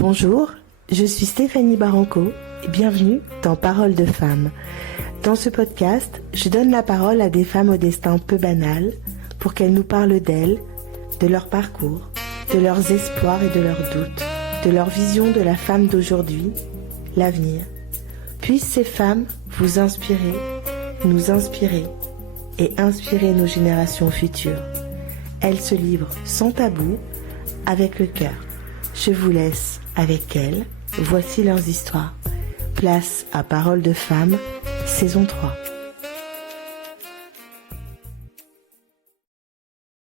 Bonjour, je suis Stéphanie Baranco et bienvenue dans Paroles de femmes. Dans ce podcast, je donne la parole à des femmes au destin peu banal pour qu'elles nous parlent d'elles, de leur parcours, de leurs espoirs et de leurs doutes, de leur vision de la femme d'aujourd'hui, l'avenir. Puissent ces femmes vous inspirer, nous inspirer et inspirer nos générations futures. Elles se livrent sans tabou, avec le cœur. Je vous laisse avec elles. Voici leurs histoires. Place à Paroles de femmes, saison 3.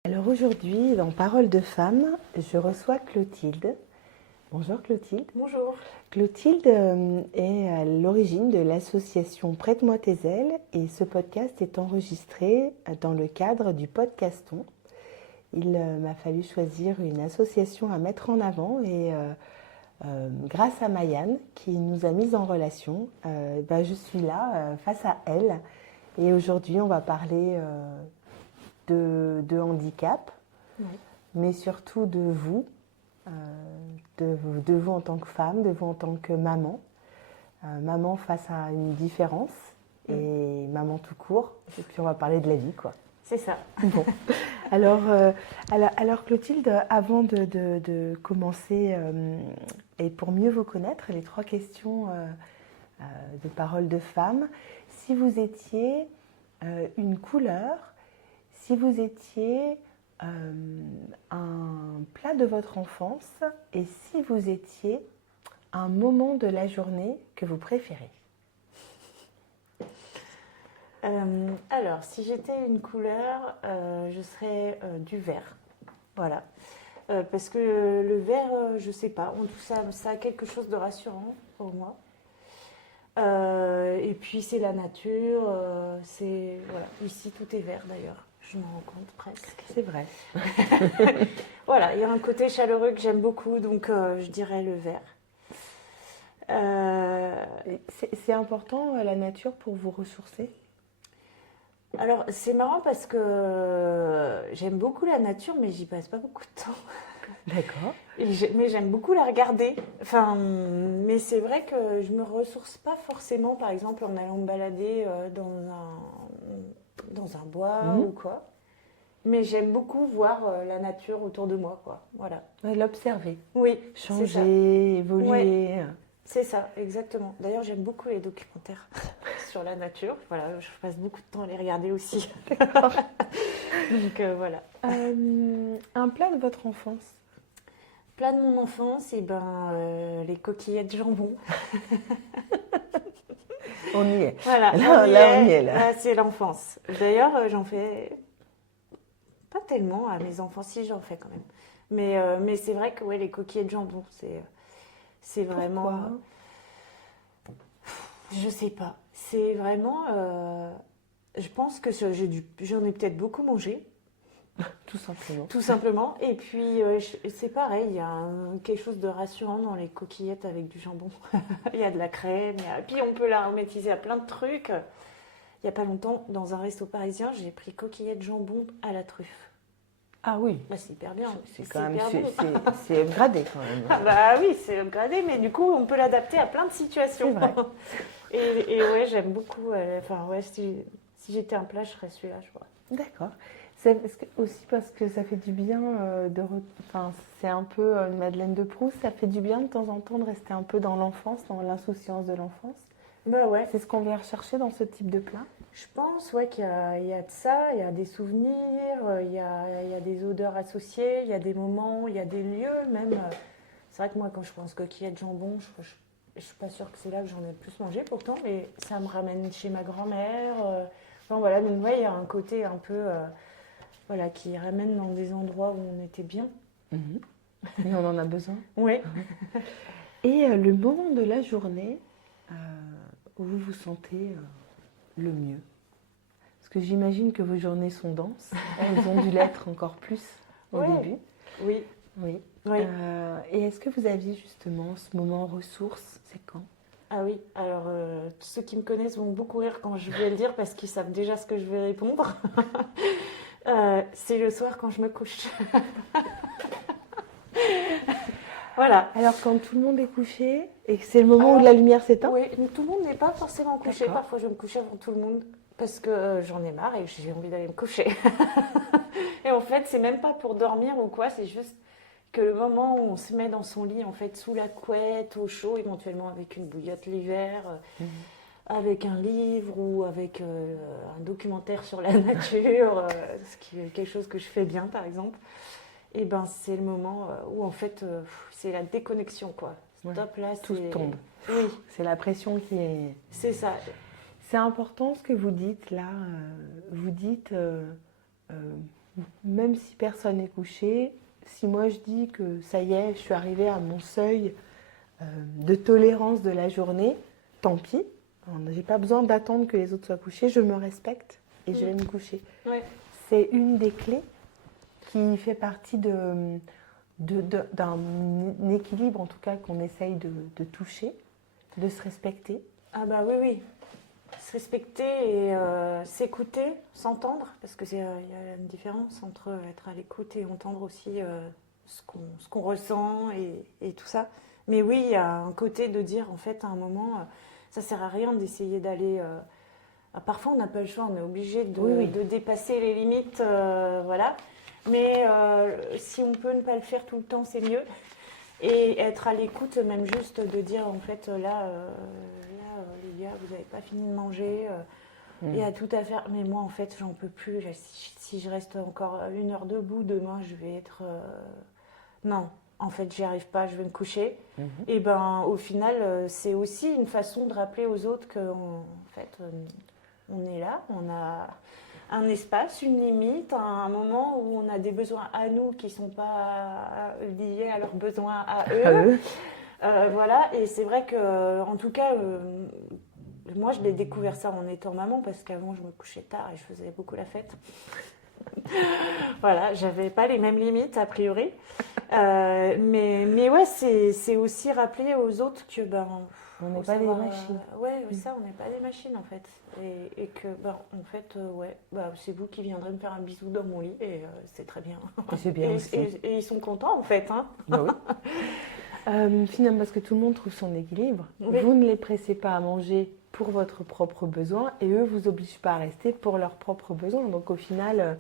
Alors aujourd'hui, dans Paroles de femmes, je reçois Clotilde. Bonjour Clotilde. Bonjour. Clotilde est à l'origine de l'association Prête-moi tes ailes et ce podcast est enregistré dans le cadre du podcaston. Il m'a fallu choisir une association à mettre en avant et grâce à Mayanne qui nous a mis en relation, je suis là face à elle et aujourd'hui on va parler de handicap, oui. Mais surtout de vous, de vous en tant que femme, de vous en tant que maman, maman face à une différence et maman tout court, et puis on va parler de la vie quoi. C'est ça. Bon. Alors Clotilde, avant de commencer et pour mieux vous connaître, les 3 questions de Paroles de femmes, si vous étiez une couleur, si vous étiez un plat de votre enfance et si vous étiez un moment de la journée que vous préférez. Alors, si j'étais une couleur, je serais du vert. Voilà. Parce que le vert, je sais pas, ça a quelque chose de rassurant pour moi. Et puis, c'est la nature. Voilà. Ici, tout est vert d'ailleurs. Je m'en rends compte presque. C'est vrai. Voilà, il y a un côté chaleureux que j'aime beaucoup, donc je dirais le vert. C'est important la nature pour vous ressourcer ? Alors, c'est marrant parce que j'aime beaucoup la nature, mais j'y passe pas beaucoup de temps. D'accord. Mais j'aime beaucoup la regarder. Mais c'est vrai que je me ressource pas forcément, par exemple, en allant me balader dans un bois ou quoi. Mais j'aime beaucoup voir la nature autour de moi, quoi. Voilà. Ouais, l'observer. Oui. Changer, évoluer. Ouais. C'est ça, exactement. D'ailleurs, j'aime beaucoup les documentaires sur la nature. Voilà, je passe beaucoup de temps à les regarder aussi. Donc voilà. Un plat de votre enfance? Plat de mon enfance, les coquillettes jambon. On y est. Voilà, on y est. Là, c'est l'enfance. D'ailleurs, j'en fais pas tellement à mes enfants. Si, j'en fais quand même. Mais c'est vrai que les coquillettes jambon, c'est vraiment... Pourquoi ? Je sais pas. C'est vraiment... je pense que j'en ai peut-être beaucoup mangé. Tout simplement. Tout simplement. Et puis, c'est pareil, il y a quelque chose de rassurant dans les coquillettes avec du jambon. Il y a de la crème. Puis, on peut la remétiser à plein de trucs. Il n'y a pas longtemps, dans un resto parisien, j'ai pris coquillettes jambon à la truffe. Ah oui. C'est hyper bien. C'est quand même c'est upgradé quand même. Ah bah oui, c'est upgradé, mais du coup, on peut l'adapter à plein de situations. C'est vrai. et ouais, j'aime beaucoup. Si j'étais un plat, je serais celui-là, je crois. D'accord. C'est aussi parce que ça fait du bien c'est un peu une Madeleine de Proust. Ça fait du bien de temps en temps de rester un peu dans l'enfance, dans l'insouciance de l'enfance. Bah ouais. C'est ce qu'on vient rechercher dans ce type de plat. Je pense qu'il y a de ça, il y a des souvenirs, il y a des odeurs associées, il y a des moments, il y a des lieux même. C'est vrai que moi, quand je pense coquillettes jambon, je suis pas sûre que c'est là que j'en ai le plus mangé pourtant, mais ça me ramène chez ma grand-mère. Voilà, donc il y a un côté un peu qui ramène dans des endroits où on était bien. Et on en a besoin. Oui. Et le moment de la journée où vous vous sentez le mieux? Parce que j'imagine que vos journées sont denses. Elles ont dû l'être encore plus au début. Oui. Et est-ce que vous aviez justement ce moment ressource? C'est quand? Ah oui, alors ceux qui me connaissent vont beaucoup rire quand je vais le dire parce qu'ils savent déjà ce que je vais répondre. C'est le soir quand je me couche. Voilà. Alors, quand tout le monde est couché et que c'est le moment où la lumière s'éteint? Oui, tout le monde n'est pas forcément couché. D'accord. Parfois, je vais me coucher avant tout le monde parce que j'en ai marre et j'ai envie d'aller me coucher. Et en fait, c'est même pas pour dormir ou quoi, c'est juste que le moment où on se met dans son lit, en fait, sous la couette, au chaud, éventuellement avec une bouillotte l'hiver, avec un livre ou avec un documentaire sur la nature, ce qui est quelque chose que je fais bien, par exemple. Et ben, c'est le moment où, en fait, c'est la déconnexion, quoi. Stop, là, Tout c'est... tombe. Oui, C'est la pression qui est... c'est ça. C'est important ce que vous dites là. Vous dites, même si personne n'est couché, si moi je dis que ça y est, je suis arrivée à mon seuil de tolérance de la journée, tant pis. J'ai pas besoin d'attendre que les autres soient couchés, je me respecte et je vais me coucher. Ouais. C'est une des clés qui fait partie d'un équilibre, en tout cas, qu'on essaye de toucher, de se respecter. Ah bah oui, oui. Se respecter et s'écouter, s'entendre, parce que il y a une différence entre être à l'écoute et entendre aussi ce qu'on ressent et tout ça. Mais oui, il y a un côté de dire, en fait, à un moment, ça sert à rien d'essayer d'aller... parfois, on n'a pas le choix, on est obligé de dépasser les limites, voilà. Mais si on peut ne pas le faire tout le temps, c'est mieux. Et être à l'écoute, même juste de dire, en fait, là, les gars, vous n'avez pas fini de manger, il y a tout à faire. Mais moi, en fait, j'en peux plus. Là, si je reste encore 1 heure debout, demain, je vais être... Non, en fait, j'y arrive pas, je vais me coucher. Et ben, au final, c'est aussi une façon de rappeler aux autres qu'en fait, on est là, on a un espace, une limite, un moment où on a des besoins à nous qui ne sont pas liés à leurs besoins à eux. Voilà, et c'est vrai que, en tout cas, moi je l'ai découvert ça en étant maman parce qu'avant je me couchais tard et je faisais beaucoup la fête. Voilà, j'avais pas les mêmes limites a priori. Mais ouais, c'est aussi rappeler aux autres que ben. On n'est pas des machines. Ouais, ça, on n'est pas des machines en fait. Et que, ben, en fait, ouais, bah, c'est vous qui viendrez me faire un bisou dans mon lit et c'est très bien. Et c'est bien aussi. Et ils sont contents en fait. Hein. Bah oui. Finalement, parce que tout le monde trouve son équilibre. Oui. Vous ne les pressez pas à manger pour votre propre besoin et eux vous obligent pas à rester pour leurs propres besoins. Donc au final,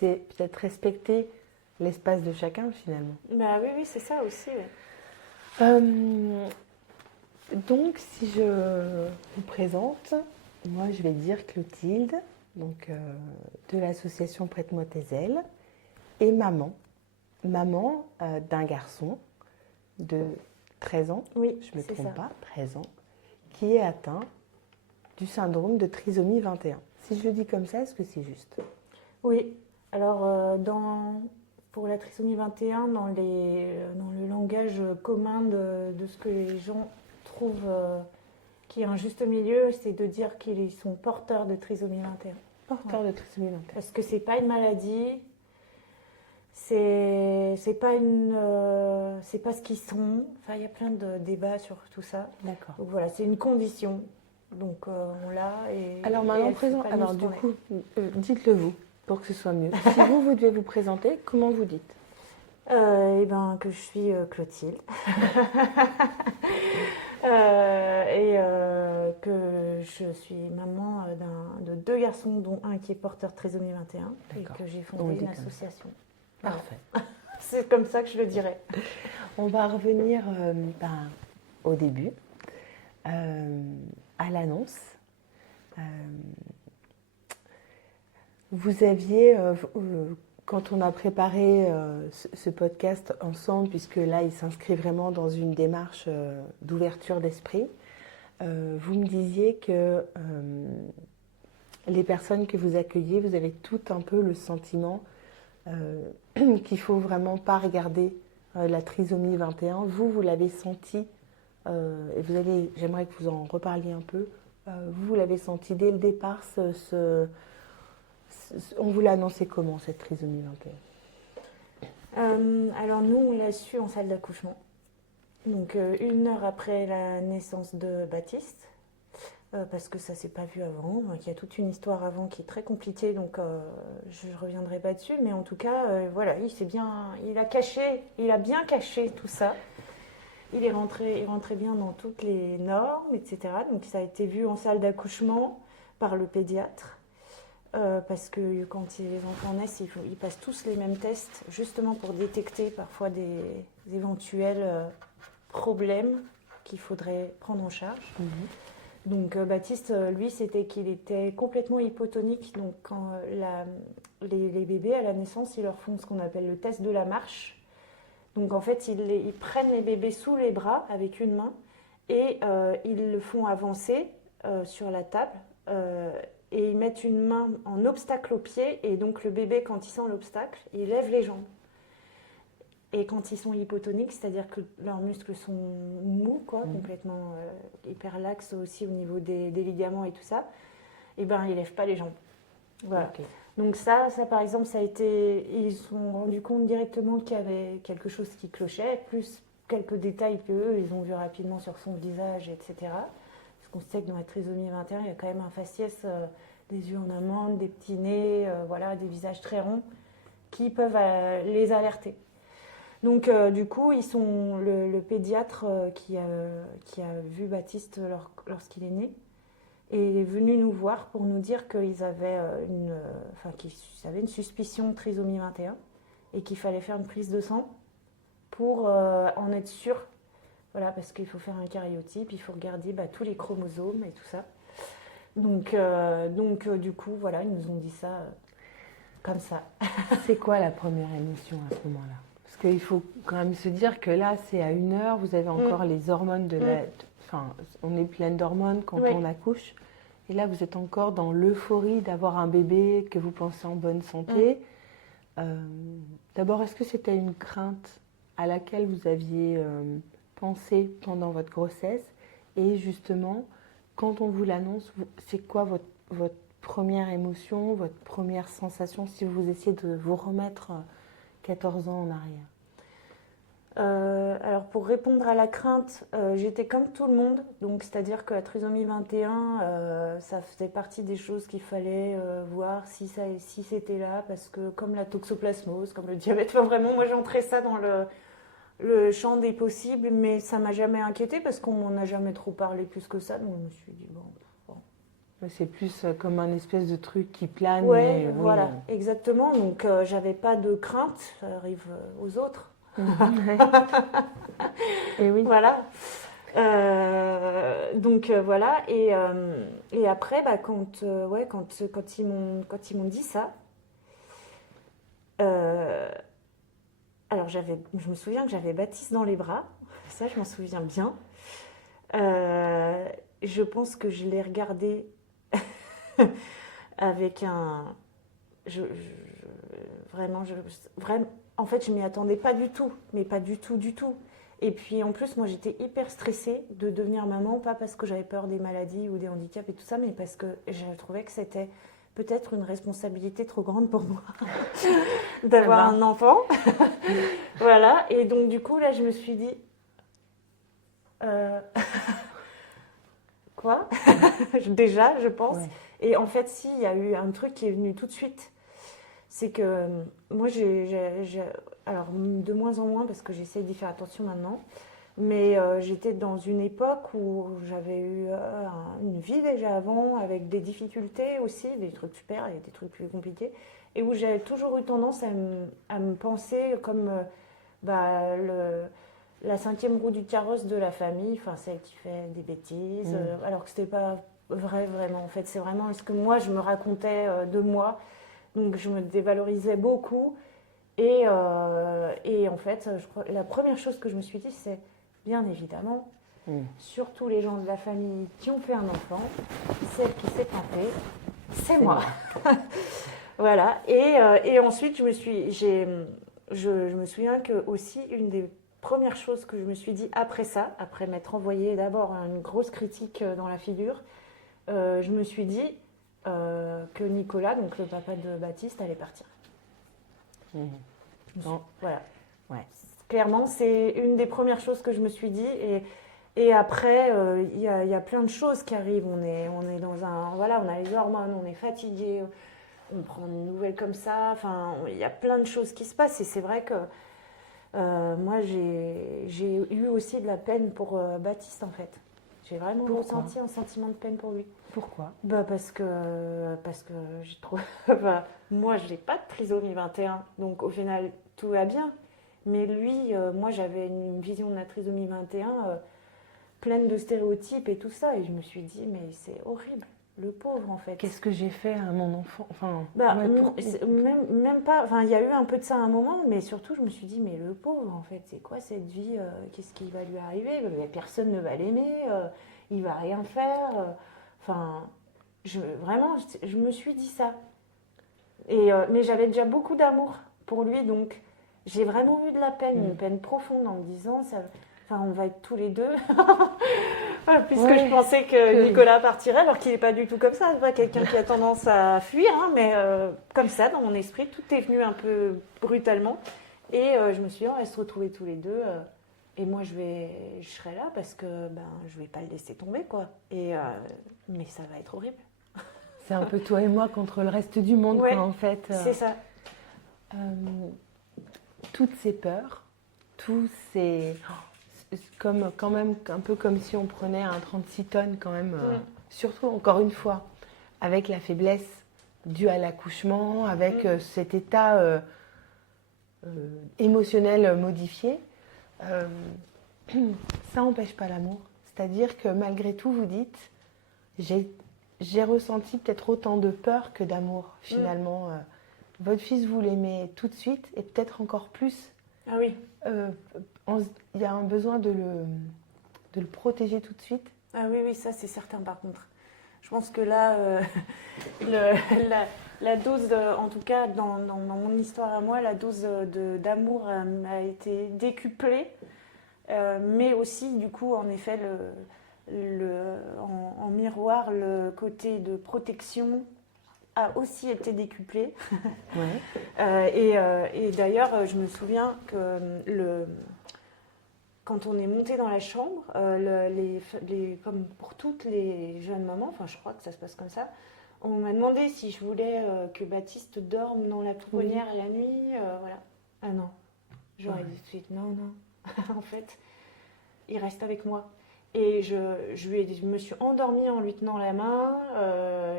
c'est peut-être respecter l'espace de chacun finalement. Bah oui, c'est ça aussi. Ouais. Donc si je vous présente, moi je vais dire Clotilde, donc de l'association Prête-moi tes ailes, et maman d'un garçon de 13 ans, Oui, je ne me c'est trompe ça. pas, 13 ans, qui est atteint du syndrome de trisomie 21. Si je le dis comme ça, est-ce que c'est juste? Oui, alors pour la trisomie 21, dans le langage commun de ce que les gens trouvent qui est un juste milieu, c'est de dire qu'ils sont porteurs de trisomie 21. Porteur de trisomie 21. Parce que c'est pas une maladie, c'est pas ce qu'ils sont. Enfin, il y a plein de débats sur tout ça. D'accord. Donc voilà, c'est une condition. Donc on l'a et. Alors et maintenant, elle alors du coup, dites-le vous pour que ce soit mieux. Si vous devez vous présenter, comment vous dites? Eh ben, que je suis Clotilde. Que je suis maman de 2 garçons, dont un qui est porteur de trisomie 21, et que j'ai fondé une association. Parfait. C'est comme ça que je le dirais. On va revenir au début, à l'annonce. Vous aviez, quand on a préparé ce podcast ensemble, puisque là il s'inscrit vraiment dans une démarche d'ouverture d'esprit, vous me disiez que les personnes que vous accueillez, vous avez tout un peu le sentiment qu'il ne faut vraiment pas regarder la trisomie 21. Vous l'avez senti, et j'aimerais que vous en reparliez un peu, vous l'avez senti dès le départ, on vous l'a annoncé comment cette trisomie 21 Alors nous, on l'a su en salle d'accouchement. Donc 1 heure après la naissance de Baptiste, parce que ça s'est pas vu avant. Il y a toute une histoire avant qui est très compliquée, donc je ne reviendrai pas dessus. Mais en tout cas, voilà, il a bien caché tout ça. il rentrait bien dans toutes les normes, etc. Donc ça a été vu en salle d'accouchement par le pédiatre. Parce que quand les enfants naissent, ils passent tous les mêmes tests, justement pour détecter parfois des éventuels problèmes qu'il faudrait prendre en charge. Donc Baptiste, lui, c'était qu'il était complètement hypotonique. Donc quand les bébés à la naissance, ils leur font ce qu'on appelle le test de la marche. Donc en fait, ils prennent les bébés sous les bras avec une main et ils le font avancer sur la table et ils mettent une main en obstacle au pied et donc le bébé, quand il sent l'obstacle, il lève les jambes. Et quand ils sont hypotoniques, c'est-à-dire que leurs muscles sont mous, complètement hyper laxes aussi au niveau des ligaments et tout ça, et ben ils lèvent pas les jambes. Voilà. Okay. Donc ça par exemple, ça a été, ils se sont rendus compte directement qu'il y avait quelque chose qui clochait, plus quelques détails qu'eux, ils ont vu rapidement sur son visage, etc. Parce qu'on sait que dans la trisomie 21, il y a quand même un faciès, des yeux en amande, des petits nez, des visages très ronds, qui peuvent les alerter. Donc du coup, le pédiatre qui a vu Baptiste lorsqu'il est né est venu nous voir pour nous dire qu'ils avaient une suspicion de trisomie 21 et qu'il fallait faire une prise de sang pour en être sûr. Voilà, parce qu'il faut faire un karyotype, il faut regarder tous les chromosomes et tout ça. Donc du coup, voilà, ils nous ont dit ça comme ça. C'est quoi la première émotion à ce moment-là ? Parce qu'il faut quand même se dire que là, c'est à 1 heure, vous avez encore les hormones on est pleine d'hormones quand on accouche. Et là, vous êtes encore dans l'euphorie d'avoir un bébé que vous pensez en bonne santé. D'abord, est-ce que c'était une crainte à laquelle vous aviez pensé pendant votre grossesse ? Et justement, quand on vous l'annonce, c'est quoi votre première émotion, votre première sensation si vous essayez de vous remettre 14 ans en arrière? Alors pour répondre à la crainte, j'étais comme tout le monde, donc c'est-à-dire que la trisomie 21, ça faisait partie des choses qu'il fallait voir si c'était là, parce que comme la toxoplasmose, comme le diabète, vraiment moi j'entrais ça dans le champ des possibles, mais ça m'a jamais inquiétée parce qu'on m'en a jamais trop parlé plus que ça, donc je me suis dit bon. C'est plus comme un espèce de truc qui plane. Ouais, mais, voilà, exactement, donc j'avais pas de crainte, ça arrive aux autres. Et oui. Voilà. Donc voilà. Et après, quand ils m'ont dit ça, alors je me souviens que j'avais Baptiste dans les bras. Ça, je m'en souviens bien. Je pense que je l'ai regardé avec un. Vraiment. En fait, je m'y attendais pas du tout, mais pas du tout, du tout. Et puis en plus, moi j'étais hyper stressée de devenir maman, pas parce que j'avais peur des maladies ou des handicaps et tout ça, mais parce que je trouvais que c'était peut-être une responsabilité trop grande pour moi d'avoir un enfant. Voilà, et donc du coup là je me suis dit, quoi déjà, je pense. Ouais. Et en fait, si, il y a eu un truc qui est venu tout de suite. C'est que moi, alors de moins en moins, parce que j'essaie d'y faire attention maintenant, mais j'étais dans une époque où j'avais eu une vie déjà avant, avec des difficultés aussi, des trucs super et des trucs plus compliqués, et où j'avais toujours eu tendance à me penser comme la 5e roue du carrosse de la famille, enfin celle qui fait des bêtises, alors que c'était pas vrai vraiment. En fait, c'est vraiment ce que moi, je me racontais de moi. Donc je me dévalorisais beaucoup et en fait, la première chose que je me suis dit, c'est bien évidemment, surtout les gens de la famille qui ont fait un enfant, celle qui s'est plantée, c'est moi. Voilà. Et ensuite, je me souviens que aussi une des premières choses que je me suis dit après ça, après m'être envoyé d'abord une grosse critique dans la figure, je me suis dit que Nicolas, donc le papa de Baptiste, allait partir. Voilà. Ouais. Clairement, c'est une des premières choses que je me suis dit. Et après, il y a plein de choses qui arrivent. On est dans un... Voilà, on a les hormones, on est fatigué, on prend une nouvelle comme ça. Enfin, il y a plein de choses qui se passent. Et c'est vrai que Moi, j'ai eu aussi de la peine pour Baptiste, en fait. J'ai vraiment ressenti un sentiment de peine pour lui. Pourquoi? Parce que j'ai trop... Enfin, moi, je n'ai pas de trisomie 21, donc au final, tout va bien. Mais lui, moi, j'avais une vision de la trisomie 21 pleine de stéréotypes et tout ça. Et je me suis dit, mais c'est horrible, le pauvre, en fait. Qu'est-ce que j'ai fait à mon enfant? Enfin, même pas. Enfin, il y a eu un peu de ça à un moment, mais surtout, je me suis dit, mais le pauvre, en fait, c'est quoi cette vie? Qu'est-ce qui va lui arriver? Personne ne va l'aimer, il va rien faire. Enfin, vraiment, je me suis dit ça. Mais j'avais déjà beaucoup d'amour pour lui, donc j'ai vraiment eu de la peine, une peine profonde en me disant, enfin, on va être tous les deux. Puisque je pensais que Nicolas partirait, alors qu'il n'est pas du tout comme ça. C'est pas quelqu'un qui a tendance à fuir, hein, mais comme ça, dans mon esprit, tout est venu un peu brutalement. Et je me suis dit, on va se retrouver tous les deux. Et moi, je serai là parce que je ne vais pas le laisser tomber, quoi. Mais ça va être horrible. C'est un peu toi et moi contre le reste du monde, ouais, quoi, en fait. C'est ça. Toutes ces peurs, tous ces... quand même, un peu comme si on prenait un 36 tonnes quand même, surtout, encore une fois, avec la faiblesse due à l'accouchement, avec cet état émotionnel modifié, ça n'empêche pas l'amour. C'est-à-dire que malgré tout, vous dites, j'ai ressenti peut-être autant de peur que d'amour, finalement. Votre fils, vous l'aimez tout de suite et peut-être encore plus. Ah oui. Il y a un besoin de le protéger tout de suite. Ah oui, ça c'est certain par contre. Je pense que là, la dose, en tout cas dans mon histoire à moi, la dose d'amour a été décuplée. Mais aussi, du coup, en effet, en miroir, le côté de protection a aussi été décuplé. Ouais. Et d'ailleurs, je me souviens que quand on est monté dans la chambre, comme pour toutes les jeunes mamans, enfin je crois que ça se passe comme ça, on m'a demandé si je voulais que Baptiste dorme dans la pouponnière la nuit. Voilà. Ah non, j'aurais dit tout de suite non. En fait, il reste avec moi. Et je me suis endormie en lui tenant la main.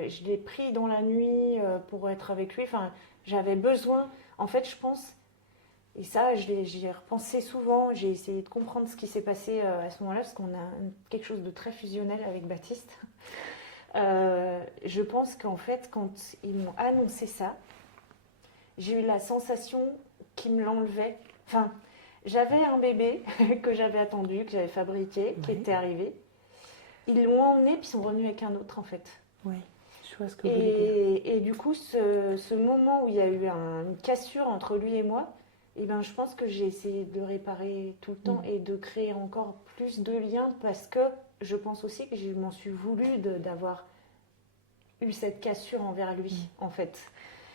Je l'ai pris dans la nuit pour être avec lui. Enfin, j'avais besoin. En fait, je pense, et ça, j'y ai repensé souvent. J'ai essayé de comprendre ce qui s'est passé à ce moment-là, parce qu'on a quelque chose de très fusionnel avec Baptiste. Je pense qu'en fait, quand ils m'ont annoncé ça, j'ai eu la sensation qu'ils me l'enlevaient. Enfin, j'avais un bébé que j'avais attendu, que j'avais fabriqué, qui était arrivé. Ils l'ont emmené, puis ils sont revenus avec un autre, en fait. Oui, je vois ce que vous voulez dire. Et du coup, ce moment où il y a eu une cassure entre lui et moi, eh ben, je pense que j'ai essayé de le réparer tout le temps et de créer encore plus de liens parce que je pense aussi que je m'en suis voulu d'avoir eu cette cassure envers lui, en fait.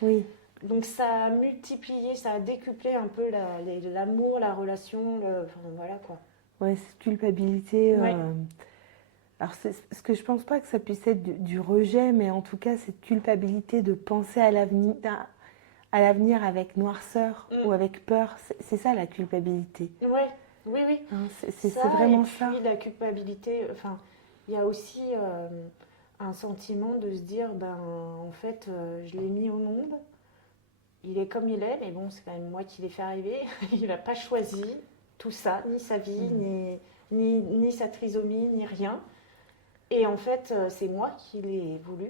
Oui. Donc ça a multiplié, ça a décuplé un peu l'amour, la relation, enfin voilà quoi. Ouais, cette culpabilité. Ouais. Alors, ce que je pense pas que ça puisse être du rejet, mais en tout cas, cette culpabilité de penser à l'avenir avec noirceur ou avec peur, c'est ça la culpabilité. Ouais. Oui. Hein, c'est vraiment ça. Et puis la culpabilité, enfin, il y a aussi un sentiment de se dire, en fait, je l'ai mis au monde. Il est comme il est, mais bon, c'est quand même moi qui l'ai fait arriver. Il n'a pas choisi tout ça, ni sa vie, ni sa trisomie, ni rien. Et en fait, c'est moi qui l'ai voulu.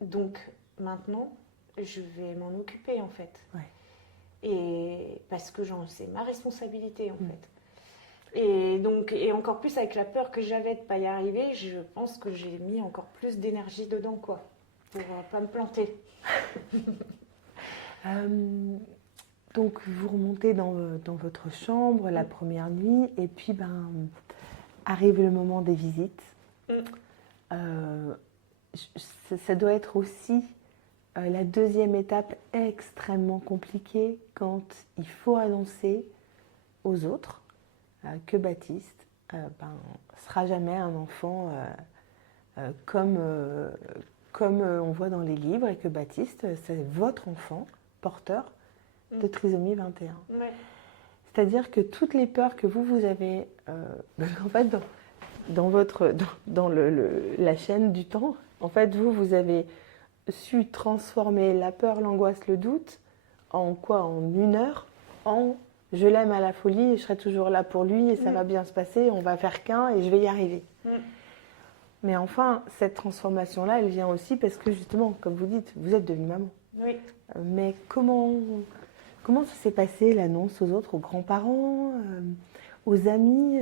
Donc maintenant, je vais m'en occuper en fait. Ouais. Et parce que c'est ma responsabilité en fait. Et encore plus avec la peur que j'avais de ne pas y arriver, je pense que j'ai mis encore plus d'énergie dedans, quoi, pour pas me planter. Donc vous remontez dans votre chambre la première nuit et puis arrive le moment des visites. Ça doit être aussi la deuxième étape extrêmement compliquée quand il faut annoncer aux autres que Baptiste sera jamais un enfant comme on voit dans les livres et que Baptiste, c'est votre enfant porteur de trisomie 21. Ouais. C'est-à-dire que toutes les peurs que vous avez, en fait, dans la chaîne du temps, en fait, vous avez su transformer la peur, l'angoisse, le doute en quoi? En 1 heure, en je l'aime à la folie et je serai toujours là pour lui et ça va bien se passer, on va faire qu'un et je vais y arriver. Mais enfin, cette transformation-là, elle vient aussi parce que justement, comme vous dites, vous êtes devenue maman. Oui. Mais comment ça s'est passé, l'annonce aux autres, aux grands-parents, aux amis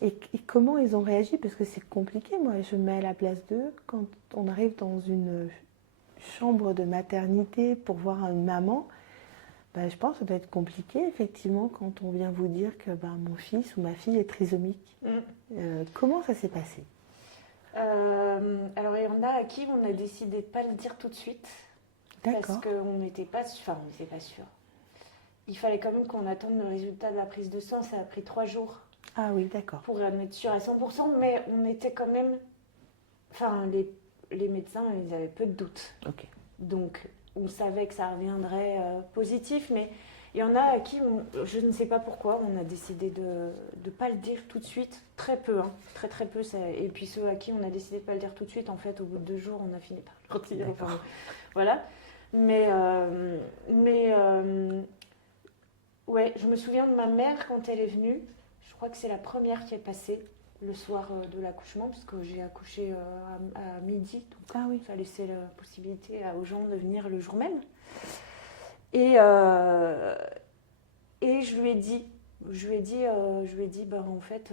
et comment ils ont réagi? Parce que c'est compliqué, moi, je me mets à la place d'eux. Quand on arrive dans une chambre de maternité pour voir une maman, je pense que ça doit être compliqué, effectivement, quand on vient vous dire que mon fils ou ma fille est trisomique. Comment ça s'est passé? Alors, il y en a à qui on a décidé de ne pas le dire tout de suite. D'accord. Parce qu'on n'était pas sûr. Il fallait quand même qu'on attende le résultat de la prise de sang. Ça a pris 3 jours. Ah oui, d'accord. Pour en être sûr à 100%, mais on était quand même... Enfin, les médecins, ils avaient peu de doutes. Ok. Donc, on savait que ça reviendrait positif, mais il y en a à qui, je ne sais pas pourquoi, on a décidé de ne pas le dire tout de suite. Très peu, hein. Très très peu. Et puis ceux à qui on a décidé de ne pas le dire tout de suite, en fait, au bout de 2 jours, on a fini par le dire. Enfin, voilà. Ouais, je me souviens de ma mère quand elle est venue. Je crois que c'est la première qui est passée le soir de l'accouchement, parce que j'ai accouché à midi. Donc ça laissait la possibilité aux gens de venir le jour même. Et je lui ai dit, en fait,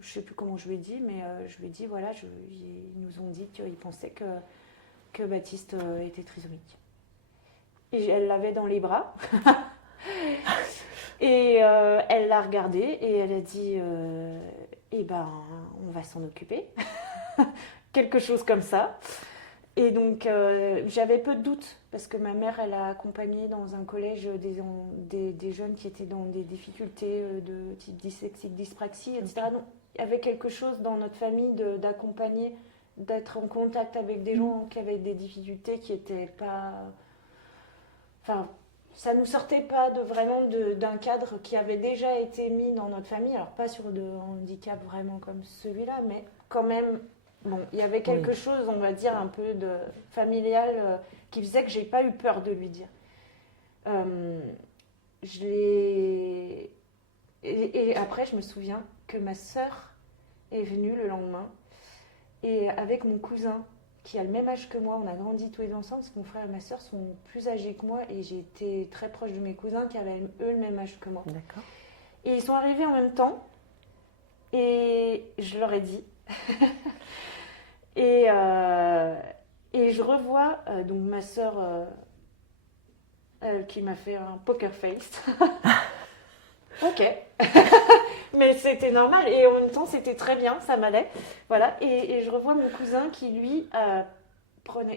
je sais plus comment je lui ai dit, mais je lui ai dit, voilà, ils nous ont dit qu'ils pensaient que Baptiste était trisomique. Et elle l'avait dans les bras. Et elle l'a regardé et elle a dit, on va s'en occuper. Quelque chose comme ça. Et donc, j'avais peu de doutes, parce que ma mère, elle a accompagné dans un collège des jeunes qui étaient dans des difficultés de type dyslexique, dyspraxie, etc. Donc, il y avait quelque chose dans notre famille d'accompagner, d'être en contact avec des gens qui avaient des difficultés qui n'étaient pas... Enfin, ça ne nous sortait pas d'un cadre qui avait déjà été mis dans notre famille. Alors, pas sur de handicap vraiment comme celui-là, mais quand même... Bon, il y avait quelque chose, on va dire, un peu de familial qui faisait que j'ai pas eu peur de lui dire. Et après, je me souviens que ma sœur est venue le lendemain et avec mon cousin qui a le même âge que moi, on a grandi tous les deux ensemble parce que mon frère et ma sœur sont plus âgés que moi et j'ai été très proche de mes cousins qui avaient eux le même âge que moi. D'accord. Et ils sont arrivés en même temps et je leur ai dit... Et je revois donc ma sœur qui m'a fait un poker face. Ok. Mais c'était normal et en même temps c'était très bien, ça m'allait. Voilà. Et je revois mon cousin qui lui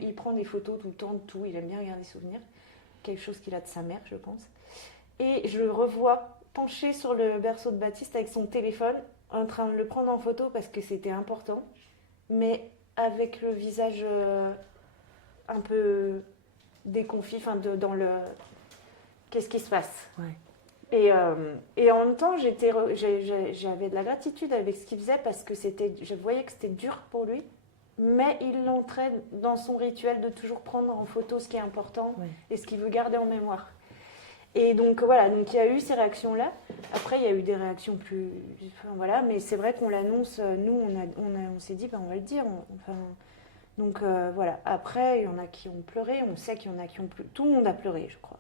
il prend des photos tout le temps de tout. Il aime bien regarder des souvenirs. Quelque chose qu'il a de sa mère, je pense. Et je le revois penché sur le berceau de Baptiste avec son téléphone en train de le prendre en photo parce que c'était important. Mais avec le visage un peu déconfit, dans le... Qu'est-ce qui se passe? Et en même temps, j'avais de la gratitude avec ce qu'il faisait parce que je voyais que c'était dur pour lui, mais il l'entrait dans son rituel de toujours prendre en photo ce qui est important et ce qu'il veut garder en mémoire. Et donc voilà, donc il y a eu ces réactions-là. Après, il y a eu des réactions plus... Enfin, voilà, mais c'est vrai qu'on l'annonce, nous, on s'est dit, on va le dire. Donc voilà, après, il y en a qui ont pleuré, on sait qu'il y en a qui ont pleuré. Tout le monde a pleuré, je crois.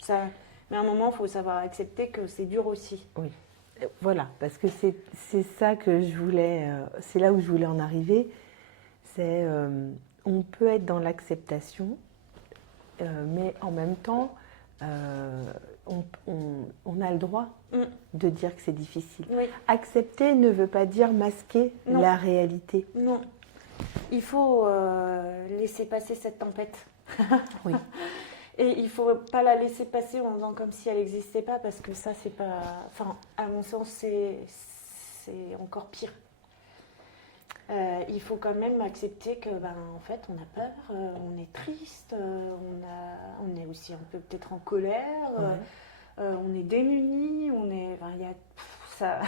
Ça, mais à un moment, il faut savoir accepter que c'est dur aussi. Oui, voilà, parce que c'est ça que je voulais... c'est là où je voulais en arriver. C'est... on peut être dans l'acceptation, mais en même temps... on a le droit de dire que c'est difficile. Accepter ne veut pas dire masquer la réalité. Non. Il faut laisser passer cette tempête. Oui. Et il ne faut pas la laisser passer en faisant comme si elle n'existait pas, parce que ça, c'est pas... Enfin, à mon sens, c'est encore pire. Il faut quand même accepter que, en fait, on a peur, on est triste, on est aussi un peu peut-être en colère, on est démunis, enfin, il y a ça,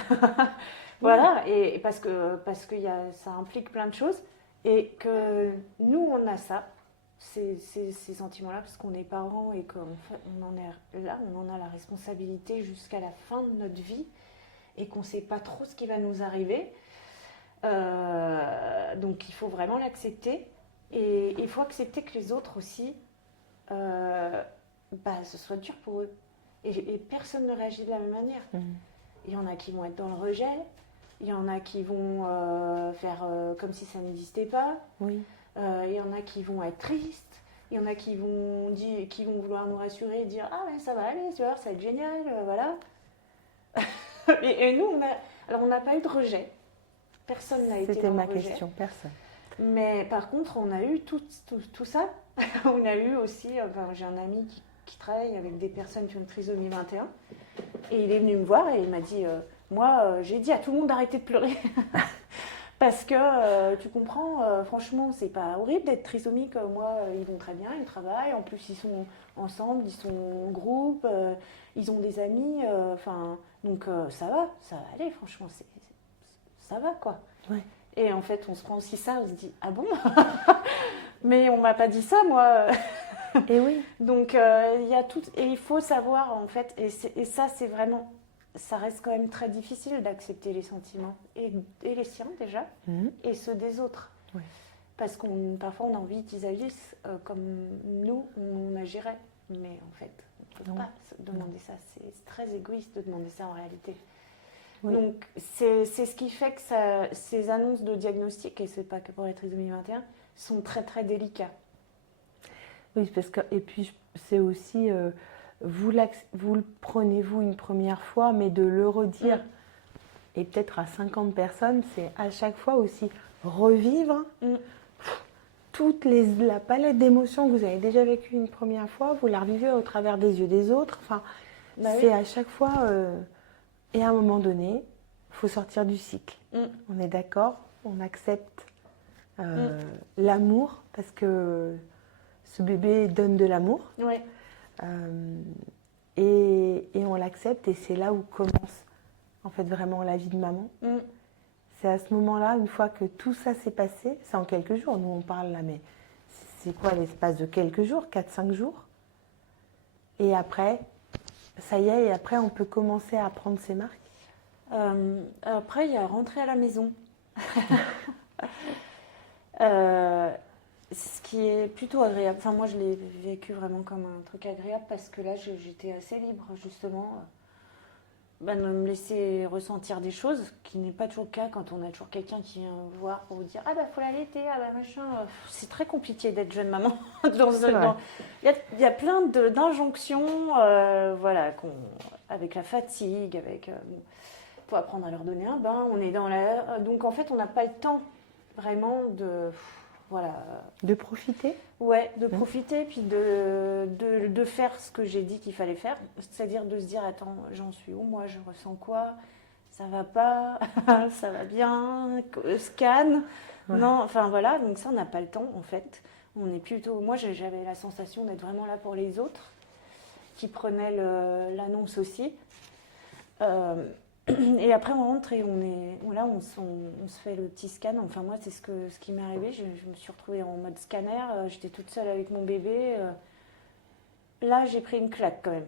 voilà, et parce que ça implique plein de choses, et que nous on a ça, ces sentiments-là, parce qu'on est parents et qu'on en est là, on en a la responsabilité jusqu'à la fin de notre vie, et qu'on ne sait pas trop ce qui va nous arriver. Donc il faut vraiment l'accepter, et il faut accepter que les autres aussi, ce soit dur pour eux, et personne ne réagit de la même manière. Il y en a qui vont être dans le rejet, il y en a qui vont faire comme si ça n'existait pas, il y en a qui vont être tristes, il y en a qui vont vouloir nous rassurer et dire ah mais ça va aller, tu vois, ça va être génial, voilà. et nous on n'a pas eu de rejet. Personne n'a été C'était dans ma le rejet. question, personne. Mais par contre, on a eu tout ça. On a eu aussi, j'ai un ami qui travaille avec des personnes qui ont une trisomie 21. Et il est venu me voir et il m'a dit, moi, j'ai dit à tout le monde d'arrêter de pleurer. Parce que, tu comprends, franchement, c'est pas horrible d'être trisomique. Moi, ils vont très bien, ils travaillent. En plus, ils sont ensemble, ils sont en groupe, ils ont des amis. Donc ça va aller, franchement, ça va, quoi. Ouais. Et en fait, on se prend aussi ça, on se dit, ah bon? Mais on m'a pas dit ça, moi. Et oui. Donc, il y a tout, et il faut savoir, en fait, et ça, c'est vraiment, ça reste quand même très difficile d'accepter les sentiments, et les siens déjà, et ceux des autres. Ouais. Parce parfois, on a envie qu'ils agissent comme nous, on agirait. Mais en fait, on ne peut pas se demander ça. C'est très égoïste de demander ça en réalité. Oui. Donc, c'est ce qui fait que ces annonces de diagnostic, et c'est pas que pour les trisomies 21, sont très très délicats. Oui, parce que, et puis c'est aussi, vous le prenez vous une première fois, mais de le redire, et peut-être à 50 personnes, c'est à chaque fois aussi revivre toute la palette d'émotions que vous avez déjà vécues une première fois, vous la revivez au travers des yeux des autres. Enfin, c'est à chaque fois, et à un moment donné, il faut sortir du cycle. On est d'accord, on accepte l'amour, parce que ce bébé donne de l'amour. Oui. Et on l'accepte, et c'est là où commence en fait vraiment la vie de maman. C'est à ce moment-là, une fois que tout ça s'est passé, c'est en quelques jours, nous on parle là, mais c'est quoi l'espace de quelques jours, 4-5 jours? Et après, ça y est, et après on peut commencer à prendre ses marques. Après, il y a rentrer à la maison. Ce qui est plutôt agréable. Enfin, moi, je l'ai vécu vraiment comme un truc agréable parce que là, j'étais assez libre, justement, de me laisser ressentir des choses, qui n'est pas toujours le cas quand on a toujours quelqu'un qui vient voir pour vous dire « Ah bah, faut l'allaiter, ah bah, machin. » C'est très compliqué d'être jeune maman. Il y a plein d'injonctions, voilà, avec la fatigue, avec... faut apprendre à leur donner un bain, on est dans la... Donc, en fait, on n'a pas le temps, vraiment, de profiter. Ouais, de profiter, puis de faire ce que j'ai dit qu'il fallait faire. C'est-à-dire de se dire, attends, j'en suis où? Moi, je ressens quoi? Ça va pas? Ça va bien? Scan? Ouais. Non, enfin voilà, donc ça, on n'a pas le temps, en fait. On est plutôt... Moi, j'avais la sensation d'être vraiment là pour les autres, qui prenaient l'annonce aussi. Et après on rentre et on se fait le petit scan. Enfin moi c'est ce qui m'est arrivé, je me suis retrouvée en mode scanner, j'étais toute seule avec mon bébé. Là j'ai pris une claque quand même.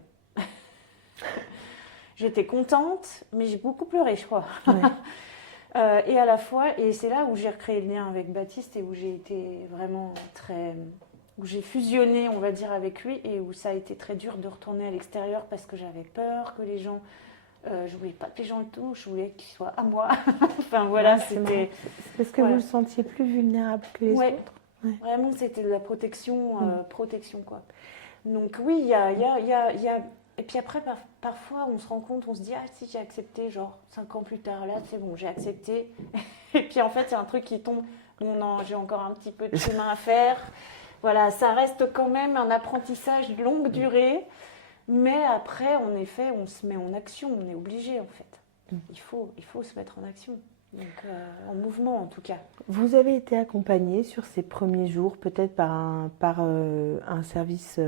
J'étais contente, mais j'ai beaucoup pleuré je crois. Ouais. Et à la fois, et c'est là où j'ai recréé le lien avec Baptiste et où j'ai été vraiment où j'ai fusionné on va dire avec lui, et où ça a été très dur de retourner à l'extérieur parce que j'avais peur que les gens... je voulais pas que les gens le touchent, je voulais qu'ils soient à moi. Enfin voilà, c'était... C'est parce que vous le sentiez plus vulnérable que les autres. Ouais. Vraiment, c'était de la protection, protection quoi. Donc oui, il y a... Et puis après, parfois, on se rend compte, on se dit, ah si, j'ai accepté, genre 5 ans plus tard, là, c'est bon, j'ai accepté. Et puis en fait, il y a un truc qui tombe, j'ai encore un petit peu de chemin à faire. Voilà, ça reste quand même un apprentissage de longue durée. Mais après, en effet, on se met en action, on est obligé en fait. Il faut se mettre en action, donc en mouvement en tout cas. Vous avez été accompagnée sur ces premiers jours, peut-être par un service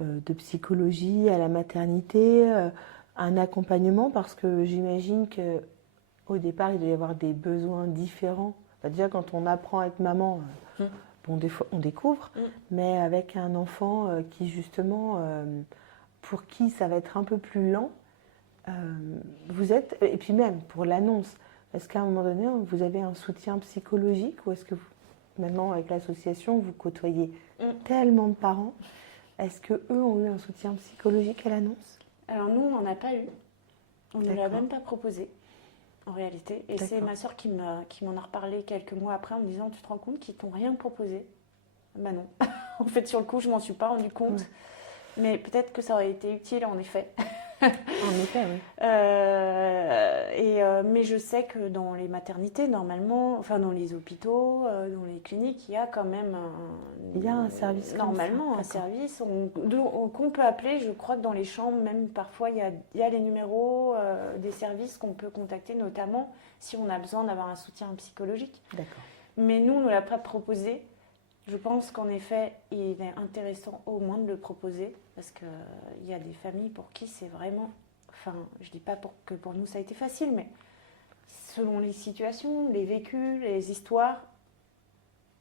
de psychologie à la maternité, un accompagnement, parce que j'imagine qu'au départ, il doit y avoir des besoins différents. Enfin, déjà, quand on apprend à être maman, bon, des fois, on découvre, mais avec un enfant qui, justement, pour qui ça va être un peu plus lent, vous êtes, et puis même pour l'annonce, est-ce qu'à un moment donné, vous avez un soutien psychologique ou est-ce que maintenant, avec l'association, vous côtoyez tellement de parents, est-ce qu'eux ont eu un soutien psychologique à l'annonce? Alors nous, on n'en a pas eu. On ne l'a D'accord. même pas proposé, en réalité. Et c'est D'accord. ma soeur qui m'en a reparlé quelques mois après en me disant, tu te rends compte qu'ils t'ont rien proposé? Bah non. En fait, sur le coup, je m'en suis pas rendu compte. Ouais. Mais peut-être que ça aurait été utile, en effet. En effet, oui. Mais je sais que dans les maternités, normalement, enfin dans les hôpitaux, dans les cliniques, il y a quand même Il y a un service comme normalement ça, un d'accord. service qu'on peut appeler. Je crois que dans les chambres, même parfois, il y a les numéros des services qu'on peut contacter, notamment si on a besoin d'avoir un soutien psychologique. D'accord. Mais nous, on ne l'a pas proposé. Je pense qu'en effet, il est intéressant au moins de le proposer parce qu'il y a des familles pour qui c'est vraiment... Enfin, je ne dis pas que pour nous ça a été facile, mais selon les situations, les vécus, les histoires,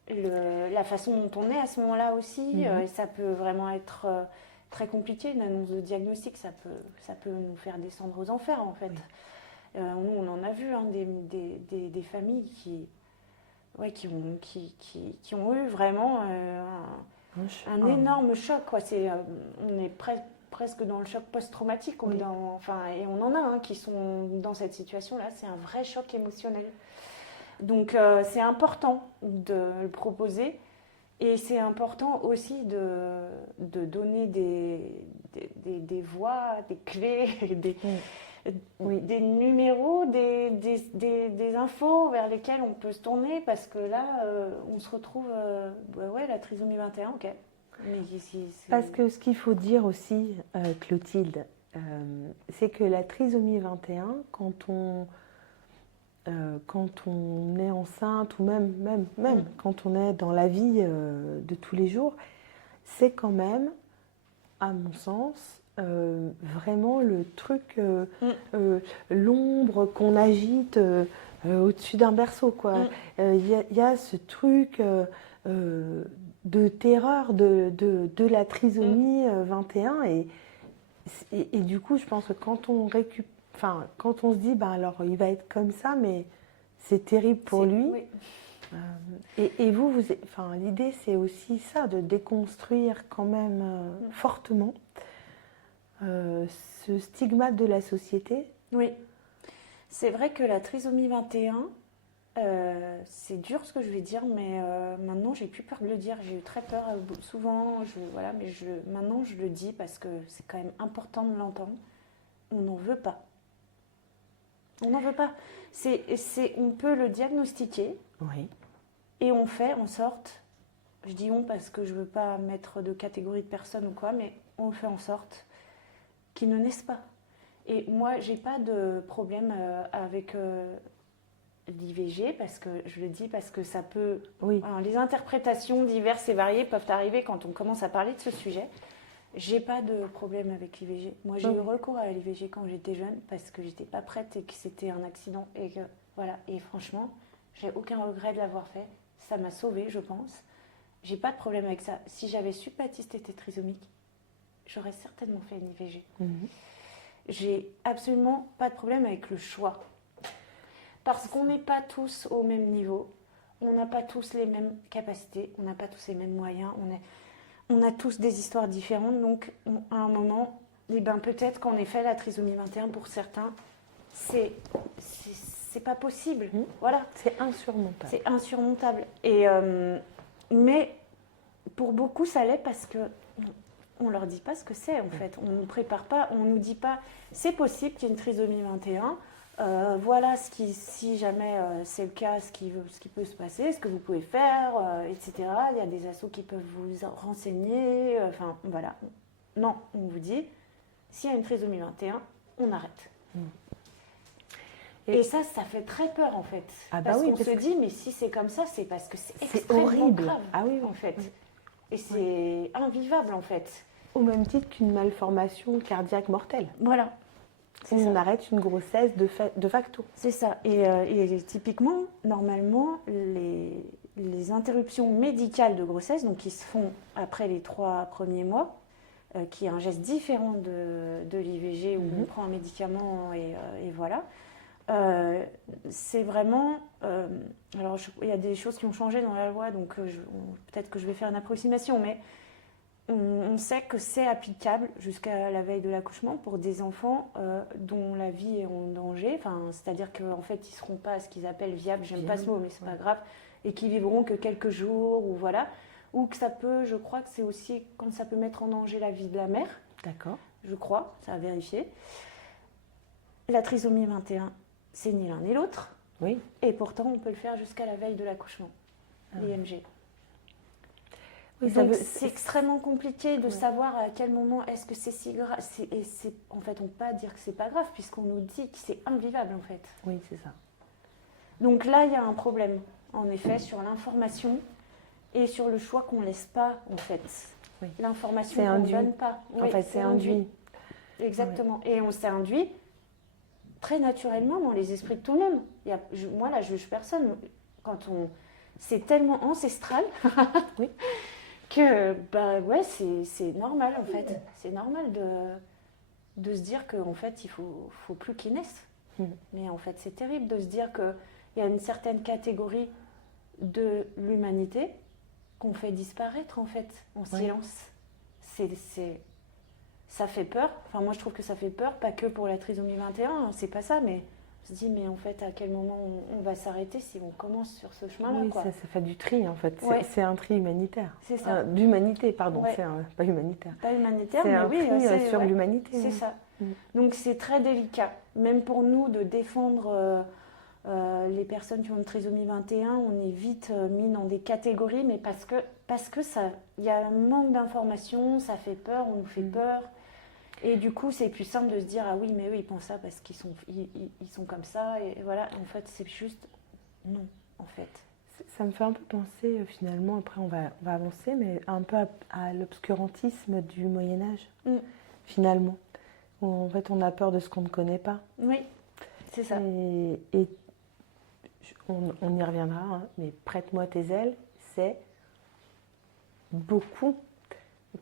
la façon dont on est à ce moment-là aussi, ça peut vraiment être très compliqué. Une annonce de diagnostic, ça peut nous faire descendre aux enfers en fait. Oui. Nous, on en a vu des familles qui ont eu vraiment un énorme choc. Quoi. On est presque dans le choc post-traumatique. Et on en a qui sont dans cette situation-là. C'est un vrai choc émotionnel. Donc, c'est important de le proposer. Et c'est important aussi de donner des voix, des clés, des numéros, des infos vers lesquelles on peut se tourner parce que là, on se retrouve, la trisomie 21, ok. Mais Parce que ce qu'il faut dire aussi, Clotilde, c'est que la trisomie 21, quand on est enceinte ou même quand on est dans la vie de tous les jours, c'est quand même, à mon sens, vraiment le truc, l'ombre qu'on agite au-dessus d'un berceau, quoi. Y a ce truc de terreur de la trisomie 21 et du coup, je pense que quand on se dit, alors il va être comme ça, mais c'est terrible pour lui. Oui. Et l'idée, c'est aussi ça, de déconstruire quand même fortement ce stigmate de la société. Oui, c'est vrai que la trisomie 21, c'est dur ce que je vais dire, mais maintenant j'ai plus peur de le dire. J'ai eu très peur souvent, maintenant je le dis parce que c'est quand même important de l'entendre. On n'en veut pas. On n'en veut pas. On peut le diagnostiquer et on fait en sorte, je dis on parce que je ne veux pas mettre de catégorie de personnes ou quoi, mais on fait en sorte qu'ils ne naissent pas. Et moi, j'ai pas de problème avec l'IVG, parce que je le dis parce que ça peut... Alors, les interprétations diverses et variées peuvent arriver quand on commence à parler de ce sujet. J'ai pas de problème avec l'IVG. Moi, j'ai eu recours à l'IVG quand j'étais jeune parce que j'étais pas prête et que c'était un accident. Et franchement, j'ai aucun regret de l'avoir fait. Ça m'a sauvée, je pense. J'ai pas de problème avec ça. Si j'avais su que Baptiste était trisomique, j'aurais certainement fait une IVG. J'ai absolument pas de problème avec le choix. Parce qu'on n'est pas tous au même niveau, on n'a pas tous les mêmes capacités, on n'a pas tous les mêmes moyens, on a tous des histoires différentes, donc à un moment, peut-être qu'en effet, la trisomie 21, pour certains, c'est pas possible. Voilà. C'est insurmontable. C'est insurmontable. Mais pour beaucoup, ça l'est parce que on leur dit pas ce que c'est en fait. On nous prépare pas, on nous dit pas c'est possible qu'il y ait une trisomie 21. Voilà si jamais c'est le cas, ce qui peut se passer, ce que vous pouvez faire, etc. Il y a des assos qui peuvent vous renseigner. Voilà. Non, on vous dit s'il y a une trisomie 21, on arrête. Et ça fait très peur en fait. Parce qu'on se dit mais si c'est comme ça, c'est parce que c'est extrêmement horrible. grave en fait. Et c'est invivable en fait. Au même titre qu'une malformation cardiaque mortelle. Voilà. On arrête une grossesse de facto. C'est ça. Et typiquement, normalement, les interruptions médicales de grossesse, donc qui se font après les 3 premiers mois, qui est un geste différent de l'IVG où on prend un médicament et voilà. C'est vraiment... alors, il y a des choses qui ont changé dans la loi, donc peut-être que je vais faire une approximation, mais on sait que c'est applicable jusqu'à la veille de l'accouchement pour des enfants dont la vie est en danger, c'est-à-dire qu'en fait, ils ne seront pas ce qu'ils appellent viables, j'aime pas ce mot, mais c'est pas grave, et qui vivront que quelques jours, ou voilà. Ou que ça peut, je crois que c'est aussi quand ça peut mettre en danger la vie de la mère. D'accord. Je crois, ça a vérifié. La trisomie 21, c'est ni l'un ni l'autre. Oui. Et pourtant, on peut le faire jusqu'à la veille de l'accouchement, l'IMG. Oui, donc c'est extrêmement compliqué de savoir à quel moment est-ce que c'est si grave. En fait, on ne peut pas dire que c'est pas grave puisqu'on nous dit que c'est invivable en fait. Oui, c'est ça. Donc là, il y a un problème, en effet, sur l'information et sur le choix qu'on ne laisse pas en fait. Oui. L'information qu'on ne donne pas. En fait, c'est induit. Exactement. Oui. Et on s'est induit très naturellement dans les esprits de tout le monde. Moi, là, je juge personne. C'est tellement ancestral. Oui. Que c'est normal en fait. C'est normal de se dire qu'en fait il faut plus qu'ils naissent. Mais en fait c'est terrible de se dire qu'il y a une certaine catégorie de l'humanité qu'on fait disparaître en fait en silence. Ça fait peur. Enfin moi je trouve que ça fait peur, pas que pour la trisomie 21, c'est pas ça, mais on se dit mais en fait à quel moment on va s'arrêter si on commence sur ce chemin-là quoi. Ça fait du tri en fait, Ouais. c'est un tri humanitaire. C'est ça. D'humanité, pardon, Ouais. Pas humanitaire. Pas humanitaire, C'est mais un oui. tri sur l'humanité. C'est ça. Donc c'est très délicat, même pour nous de défendre les personnes qui ont une trisomie 21, on est vite mis dans des catégories, mais parce que il y a un manque d'informations, ça fait peur, on nous fait peur. Et du coup, c'est plus simple de se dire, ah oui, mais eux, ils pensent ça parce qu'ils sont comme ça. Et voilà, en fait, c'est juste... Non, en fait. Ça me fait un peu penser, finalement, après on va avancer, mais un peu à l'obscurantisme du Moyen-Âge, finalement. Où en fait, on a peur de ce qu'on ne connaît pas. Oui, c'est ça. Et on y reviendra, hein, mais Prête-moi tes ailes, c'est beaucoup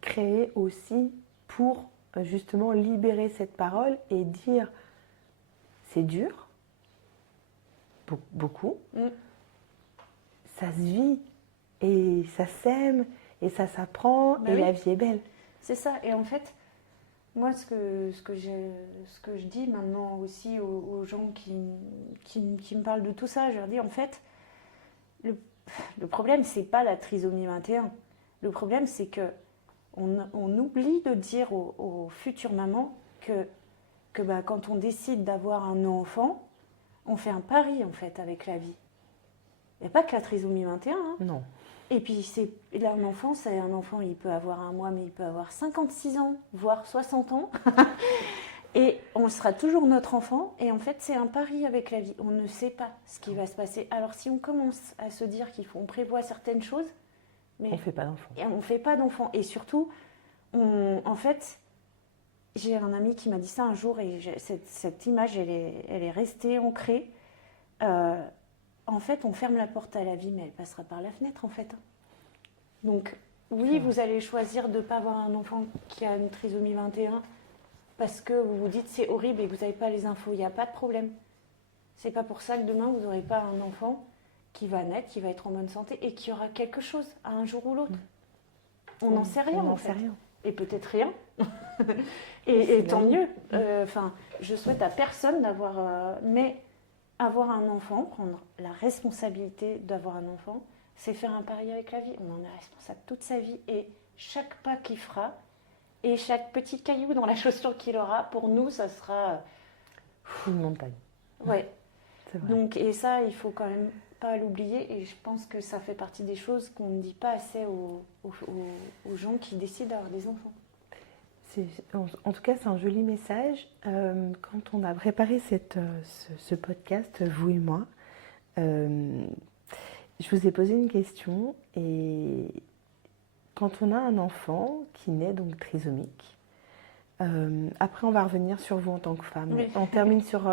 créé aussi pour... justement libérer cette parole et dire c'est dur, beaucoup, ça se vit et ça s'aime et ça s'apprend et la vie est belle. C'est ça. Et en fait, moi ce que je dis maintenant aussi aux gens qui me parlent de tout ça, je leur dis en fait le problème c'est pas la trisomie 21. Le problème c'est que on oublie de dire aux futures mamans que quand on décide d'avoir un enfant, on fait un pari en fait avec la vie. Il n'y a pas que la trisomie 21. Hein. Non. Et puis là, un enfant, il peut avoir 1 mois, mais il peut avoir 56 ans, voire 60 ans. Et on sera toujours notre enfant. Et en fait, c'est un pari avec la vie. On ne sait pas ce qui va se passer. Alors si on commence à se dire qu'on prévoit certaines choses, mais on ne fait pas d'enfant. Et on ne fait pas d'enfant. Et surtout, en fait, j'ai un ami qui m'a dit ça un jour et cette image, elle est restée ancrée. En fait, on ferme la porte à la vie, mais elle passera par la fenêtre, en fait. Donc, oui, vous allez choisir de ne pas avoir un enfant qui a une trisomie 21 parce que vous vous dites c'est horrible et que vous n'avez pas les infos. Il n'y a pas de problème. C'est pas pour ça que demain, vous n'aurez pas un enfant qui va naître, qui va être en bonne santé et qui aura quelque chose à un jour ou l'autre. On n'en sait rien, en fait. Et peut-être rien. et tant mieux. Je souhaite à personne d'avoir... mais avoir un enfant, prendre la responsabilité d'avoir un enfant, c'est faire un pari avec la vie. On en est responsable toute sa vie. Et chaque pas qu'il fera, et chaque petit caillou dans la chaussure qu'il aura, pour nous, ça sera... une montagne. Ouais. C'est vrai. Donc, et ça, il faut quand même pas l'oublier. Et je pense que ça fait partie des choses qu'on ne dit pas assez aux gens qui décident d'avoir des enfants. En tout cas, c'est un joli message. Quand on a préparé ce podcast, vous et moi, je vous ai posé une question et quand on a un enfant qui naît donc trisomique, après on va revenir sur vous en tant que femme. Oui. On termine sur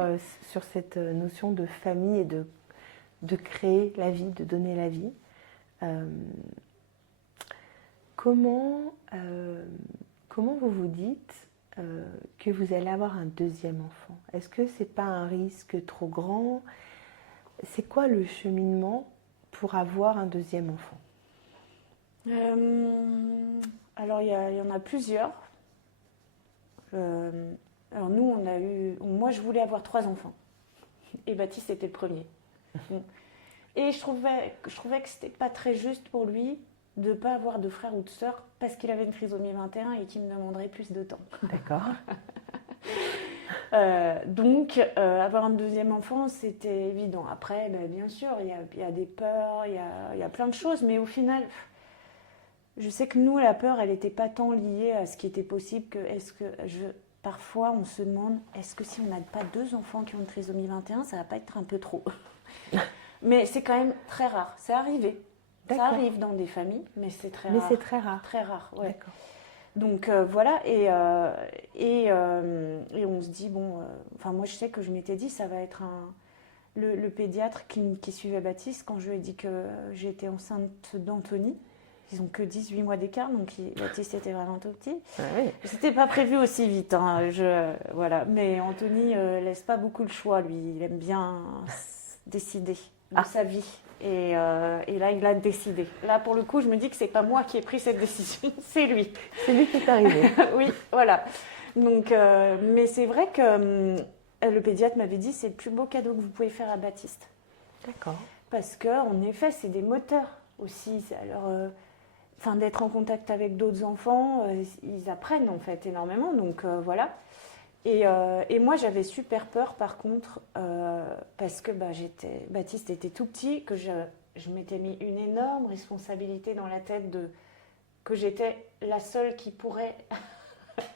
cette notion de famille et de créer la vie, de donner la vie. Comment vous vous dites que vous allez avoir un deuxième enfant? Est-ce que c'est pas un risque trop grand? C'est quoi le cheminement pour avoir un deuxième enfant? Alors il y en a plusieurs. Alors nous moi je voulais avoir 3 enfants et Baptiste était le premier. Et je trouvais que c'était pas très juste pour lui de pas avoir de frère ou de sœur parce qu'il avait une trisomie 21 et qu'il me demanderait plus de temps. D'accord. Donc avoir un deuxième enfant c'était évident. Après bien sûr il y a des peurs, il y a plein de choses, mais au final je sais que nous la peur elle n'était pas tant liée à ce qui était possible que parfois on se demande est-ce que si on n'a pas 2 enfants qui ont une trisomie 21 ça va pas être un peu trop. Mais c'est quand même très rare, c'est arrivé. D'accord. Ça arrive dans des familles, mais c'est très Mais rare. c'est très rare. Très rare, ouais. D'accord. Donc voilà, et on se dit, bon, enfin moi je sais que je m'étais dit, ça va être le pédiatre qui suivait Baptiste, quand je lui ai dit que j'étais enceinte d'Anthony, ils ont que 18 mois d'écart, donc Baptiste était vraiment tout petit. Ah oui. C'était pas prévu aussi vite, hein, voilà. Mais Anthony laisse pas beaucoup le choix, lui, il aime bien décider de sa vie. Et là, il a décidé. Là, pour le coup, je me dis que c'est pas moi qui ai pris cette décision, c'est lui. C'est lui qui est arrivé. Oui, voilà. Donc, mais c'est vrai que le pédiatre m'avait dit c'est le plus beau cadeau que vous pouvez faire à Baptiste. D'accord. Parce qu'en effet, c'est des moteurs aussi. Alors, d'être en contact avec d'autres enfants, ils apprennent en fait énormément. Donc voilà. Et moi, j'avais super peur, par contre, parce que Baptiste était tout petit, que je m'étais mis une énorme responsabilité dans la tête que j'étais la seule qui pourrait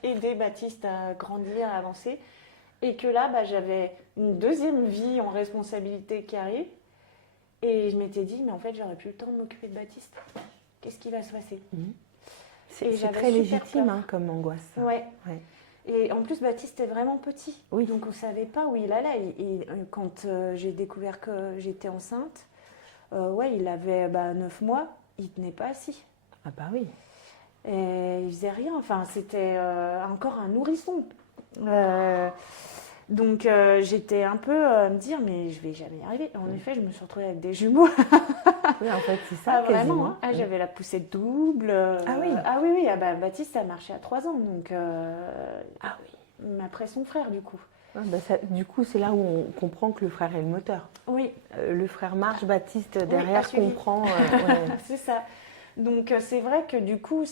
aider Baptiste à grandir, à avancer. Et que là, j'avais une deuxième vie en responsabilité qui arrive. Et je m'étais dit, mais en fait, j'aurais plus le temps de m'occuper de Baptiste. Qu'est-ce qui va se passer? C'est très légitime comme angoisse. Ouais. Et en plus, Baptiste est vraiment petit. Oui. Donc, on ne savait pas où il allait. Et quand j'ai découvert que j'étais enceinte, il avait 9 mois. Il ne tenait pas assis. Ah bah oui. Et il faisait rien. Enfin, c'était encore un nourrisson. Donc, j'étais un peu à me dire, mais je vais jamais y arriver. En effet, je me suis retrouvée avec des jumeaux. Oui, en fait, c'est ça, quasiment. Vraiment, hein. J'avais la poussette double. Ah oui. Oui. Baptiste, ça marchait à 3 ans. Donc, ah oui. Après son frère, du coup. Du coup, c'est là où on comprend que le frère est le moteur. Oui. Le frère marche, Baptiste derrière comprend. C'est ça. Donc, c'est vrai que du coup,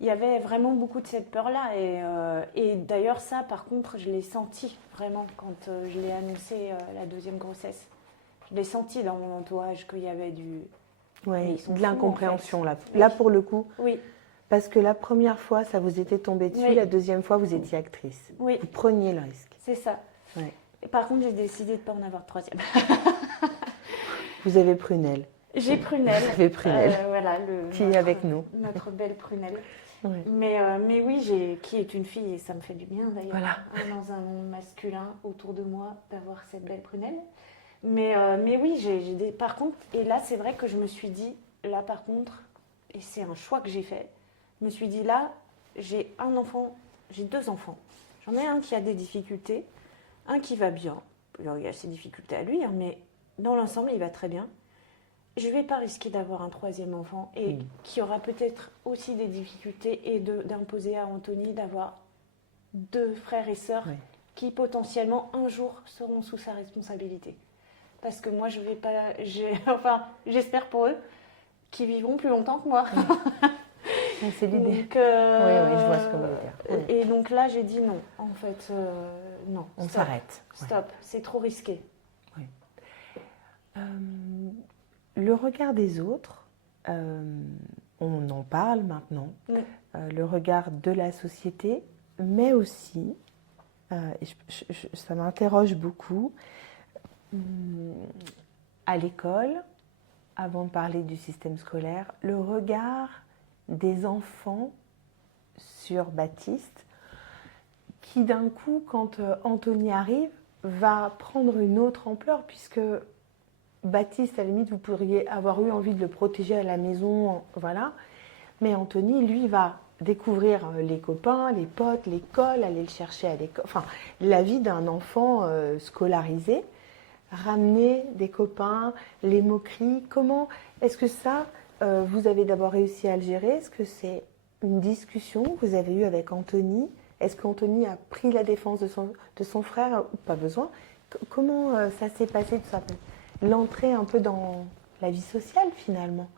il y avait vraiment beaucoup de cette peur-là. Et d'ailleurs, ça, par contre, je l'ai senti vraiment quand je l'ai annoncé la deuxième grossesse. Je l'ai senti dans mon entourage qu'il y avait de l'incompréhension, en fait. Là, pour le coup. Oui. Parce que la première fois, ça vous était tombé dessus. Oui. La deuxième fois, vous étiez actrice. Oui. Vous preniez le risque. C'est ça. Ouais. Et par contre, j'ai décidé de ne pas en avoir de troisième. Vous avez Prunelle. J'ai Prunelle. Vous avez Prunelle. Voilà, qui est avec nous. Notre belle Prunelle. Oui. Mais oui, qui est une fille, et ça me fait du bien d'ailleurs, voilà. Dans un monde masculin autour de moi, d'avoir cette belle Prunelle. Mais oui, par contre, et là c'est vrai que je me suis dit, là par contre, et c'est un choix que j'ai fait, je me suis dit là, j'ai 2 enfants. J'en ai un qui a des difficultés, un qui va bien. Alors, il a ses difficultés à lui, hein, mais dans l'ensemble, il va très bien. Je ne vais pas risquer d'avoir un 3e enfant et qui aura peut-être aussi des difficultés et d'imposer à Anthony d'avoir 2 frères et sœurs qui potentiellement un jour seront sous sa responsabilité. Parce que moi, je vais pas. J'espère pour eux qu'ils vivront plus longtemps que moi. C'est l'idée. Donc, oui, je vois ce que vous voulez dire. Oui. Et donc là, j'ai dit non. En fait, non. On s'arrête. Stop, c'est trop risqué. Oui. Le regard des autres, on en parle maintenant. Oui. Le regard de la société, mais aussi, ça m'interroge beaucoup, à l'école, avant de parler du système scolaire, le regard des enfants sur Baptiste qui d'un coup, quand Anthony arrive, va prendre une autre ampleur puisque Baptiste, à la limite, vous pourriez avoir eu envie de le protéger à la maison, voilà. Mais Anthony, lui, va découvrir les copains, les potes, l'école, aller le chercher à l'école. Enfin, la vie d'un enfant scolarisé, ramener des copains, les moqueries. Comment est-ce que ça, vous avez d'abord réussi à le gérer? Est-ce que c'est une discussion que vous avez eue avec Anthony? Est-ce qu'Anthony a pris la défense de son frère ou pas besoin? Comment ça s'est passé tout ça? L'entrée un peu dans la vie sociale finalement.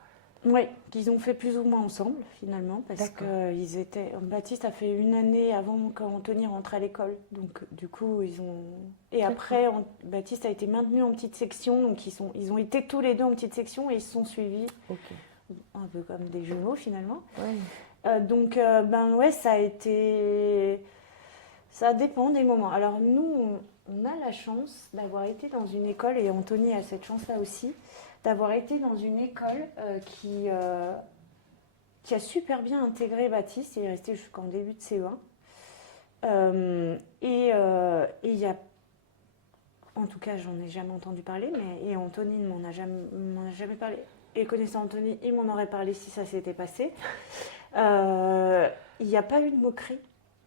Oui, qu'ils ont fait plus ou moins ensemble finalement, parce que Baptiste a fait une année avant qu'Anthony rentre à l'école, donc du coup ils ont. Et après, Baptiste a été maintenu en petite section, donc ils ont été tous les deux en petite section et ils se sont suivis, un peu comme des jumeaux finalement. Ouais. Donc ben ouais, ça dépend des moments. Alors nous, on a la chance d'avoir été dans une école, et Anthony a cette chance-là aussi, d'avoir été dans une école qui a super bien intégré Baptiste. Il est resté jusqu'en début de CE1. Et il y a, en tout cas, j'en ai jamais entendu parler, et Anthony ne m'en a jamais parlé. Et connaissant Anthony, il m'en aurait parlé si ça s'était passé. Il n'y a pas eu de moquerie.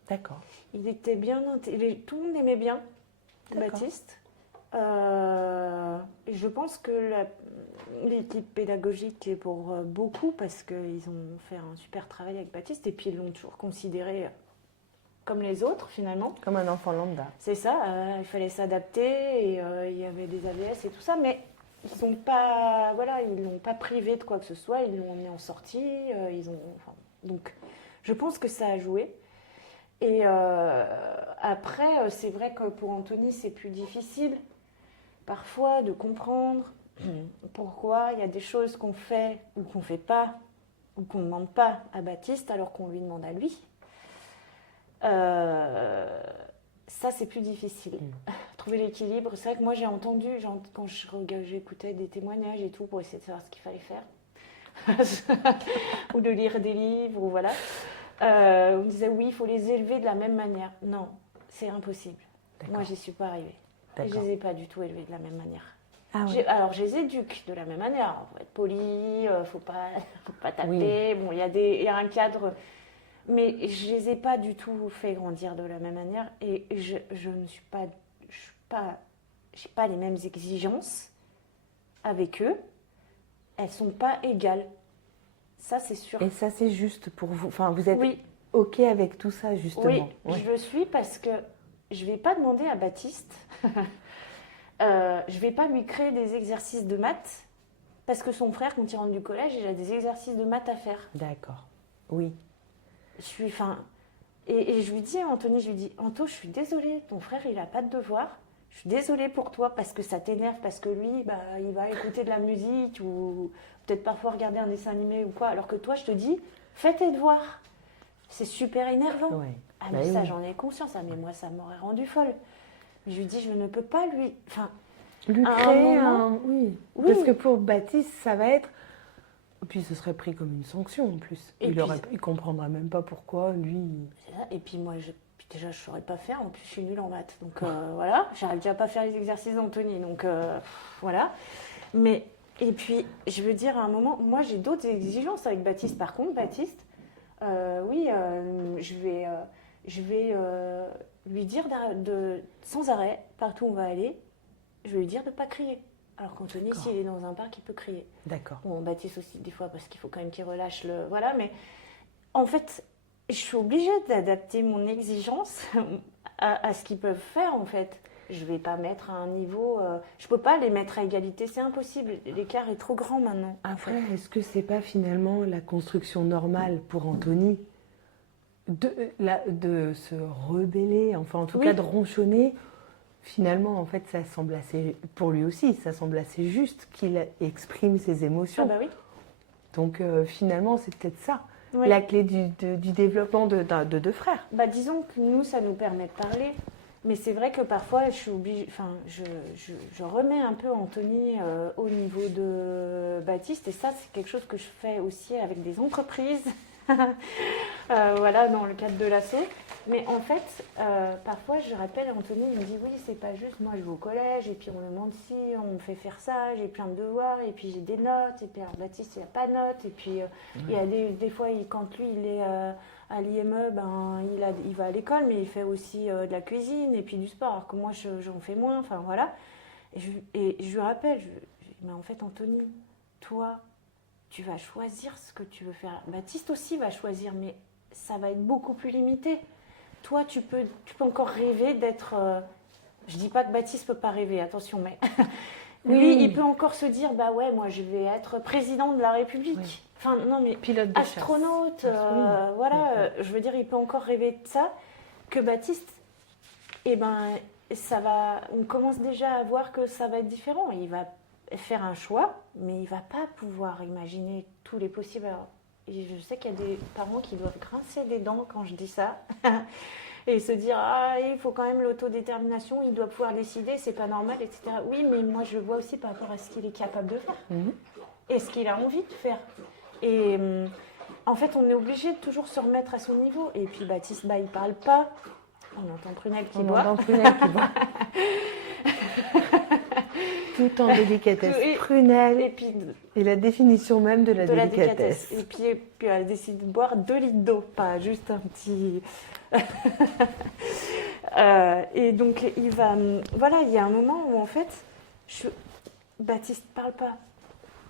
D'accord. Il était bien intégré. Tout le monde aimait bien Baptiste. Je pense que l'équipe pédagogique est pour beaucoup, parce qu'ils ont fait un super travail avec Baptiste, et puis ils l'ont toujours considéré comme les autres finalement. Comme un enfant lambda. C'est ça, il fallait s'adapter, et il y avait des AVS et tout ça, mais ils l'ont pas privé de quoi que ce soit, ils l'ont emmené en sortie, donc je pense que ça a joué. Et après, c'est vrai que pour Anthony, c'est plus difficile parfois de comprendre pourquoi il y a des choses qu'on fait ou qu'on ne fait pas, ou qu'on ne demande pas à Baptiste alors qu'on lui demande à lui. Ça, c'est plus difficile. Trouver l'équilibre. C'est vrai que moi, j'ai entendu, quand j'écoutais des témoignages et tout pour essayer de savoir ce qu'il fallait faire, ou de lire des livres, ou voilà. On me disait oui, il faut les élever de la même manière. Non, c'est impossible. Moi, j'y suis pas arrivée. Et je les ai pas du tout élevés de la même manière. Ah ouais. Alors, je les éduque de la même manière. Il faut être poli, faut pas taper. Oui. Bon, il y a un cadre, mais je les ai pas du tout fait grandir de la même manière. Et je ne suis pas, j'ai pas les mêmes exigences avec eux. Elles sont pas égales. Ça, c'est sûr. Et ça, c'est juste pour vous. Enfin, vous êtes Oui. OK avec tout ça, justement. Oui, je le suis, parce que je ne vais pas demander à Baptiste, je ne vais pas lui créer des exercices de maths, parce que son frère, quand il rentre du collège, il a des exercices de maths à faire. D'accord. Oui. Et je lui dis à Anthony, Anto, je suis désolée, ton frère, il n'a pas de devoir. Je suis désolée pour toi, parce que ça t'énerve, parce que lui, il va écouter de la musique, ou peut-être parfois regarder un dessin animé ou quoi, alors que toi, je te dis, fais tes devoirs. C'est super énervant. Ouais. Ah, mais ça, j'en ai conscience. Ah, mais moi, ça m'aurait rendu folle. Mais je lui dis, je ne peux pas lui créer oui. Parce que pour Baptiste, ça va être. Puis ce serait pris comme une sanction en plus. Il comprendra même pas pourquoi, lui. Et puis moi, déjà, je ne saurais pas faire. En plus, je suis nulle en maths. Donc voilà, j'arrive déjà pas à faire les exercices d'Anthony. Donc voilà. Mais, et puis, je veux dire, à un moment, moi, j'ai d'autres exigences avec Baptiste. Par contre, Baptiste, je vais lui dire sans arrêt, partout où on va aller, je vais lui dire de ne pas crier. Alors qu'Anthony, s'il est dans un parc, il peut crier. D'accord. Bon, Baptiste aussi, des fois, parce qu'il faut quand même qu'il relâche Voilà, mais en fait, je suis obligée d'adapter mon exigence à ce qu'ils peuvent faire, en fait. Je ne vais pas mettre à un niveau... je ne peux pas les mettre à égalité, c'est impossible. L'écart est trop grand maintenant. Après, est-ce que c'est pas finalement la construction normale pour Anthony de se rebeller, enfin en tout cas de ronchonner? Finalement, en fait, ça semble assez, pour lui aussi, ça semble assez juste qu'il exprime ses émotions. Ah bah oui. Donc finalement, c'est peut-être ça, la clé du développement de deux frères. Bah, disons que nous, ça nous permet de parler. Mais c'est vrai que parfois, je suis obligée, je remets un peu Anthony au niveau de Baptiste. Et ça, c'est quelque chose que je fais aussi avec des entreprises. Voilà, dans le cadre de l'asso. Mais en fait, parfois, je rappelle, Anthony il me dit oui, c'est pas juste, moi je vais au collège, et puis on me demande si, on me fait faire ça, j'ai plein de devoirs, et puis j'ai des notes, et puis alors Baptiste, il n'a pas de notes, et puis il y a des fois, quand lui, il est à l'IME, ben, il va à l'école, mais il fait aussi de la cuisine, et puis du sport, alors que moi, j'en fais moins, enfin voilà. Et je lui rappelle, je dis, mais en fait, Anthony, toi, tu vas choisir ce que tu veux faire. Baptiste aussi va choisir, mais ça va être beaucoup plus limité. Toi, tu peux encore rêver d'être. Je dis pas que Baptiste peut pas rêver, attention, mais lui, il peut encore se dire, bah ouais, moi, je vais être président de la République. Oui. Enfin, non, mais pilote de astronaute, voilà. Je veux dire, il peut encore rêver de ça. Que Baptiste, eh ben, ça va. On commence déjà à voir que ça va être différent. Il va faire un choix, mais il va pas pouvoir imaginer tous les possibles. Alors, et je sais qu'il y a des parents qui doivent grincer des dents quand je dis ça et se dire ah il faut quand même l'autodétermination, il doit pouvoir décider, c'est pas normal, etc. Oui, mais moi je le vois aussi par rapport à ce qu'il est capable de faire et ce qu'il a envie de faire. Et en fait, on est obligé de toujours se remettre à son niveau. Et puis Baptiste, bah il parle pas. On entend Prunelle qui boit. Tout en délicatesse. Prunelle. Et la définition même de la délicatesse. Et puis elle décide de boire 2 litres d'eau, pas juste un petit. Et donc il va. Voilà, il y a un moment où en fait, Baptiste parle pas.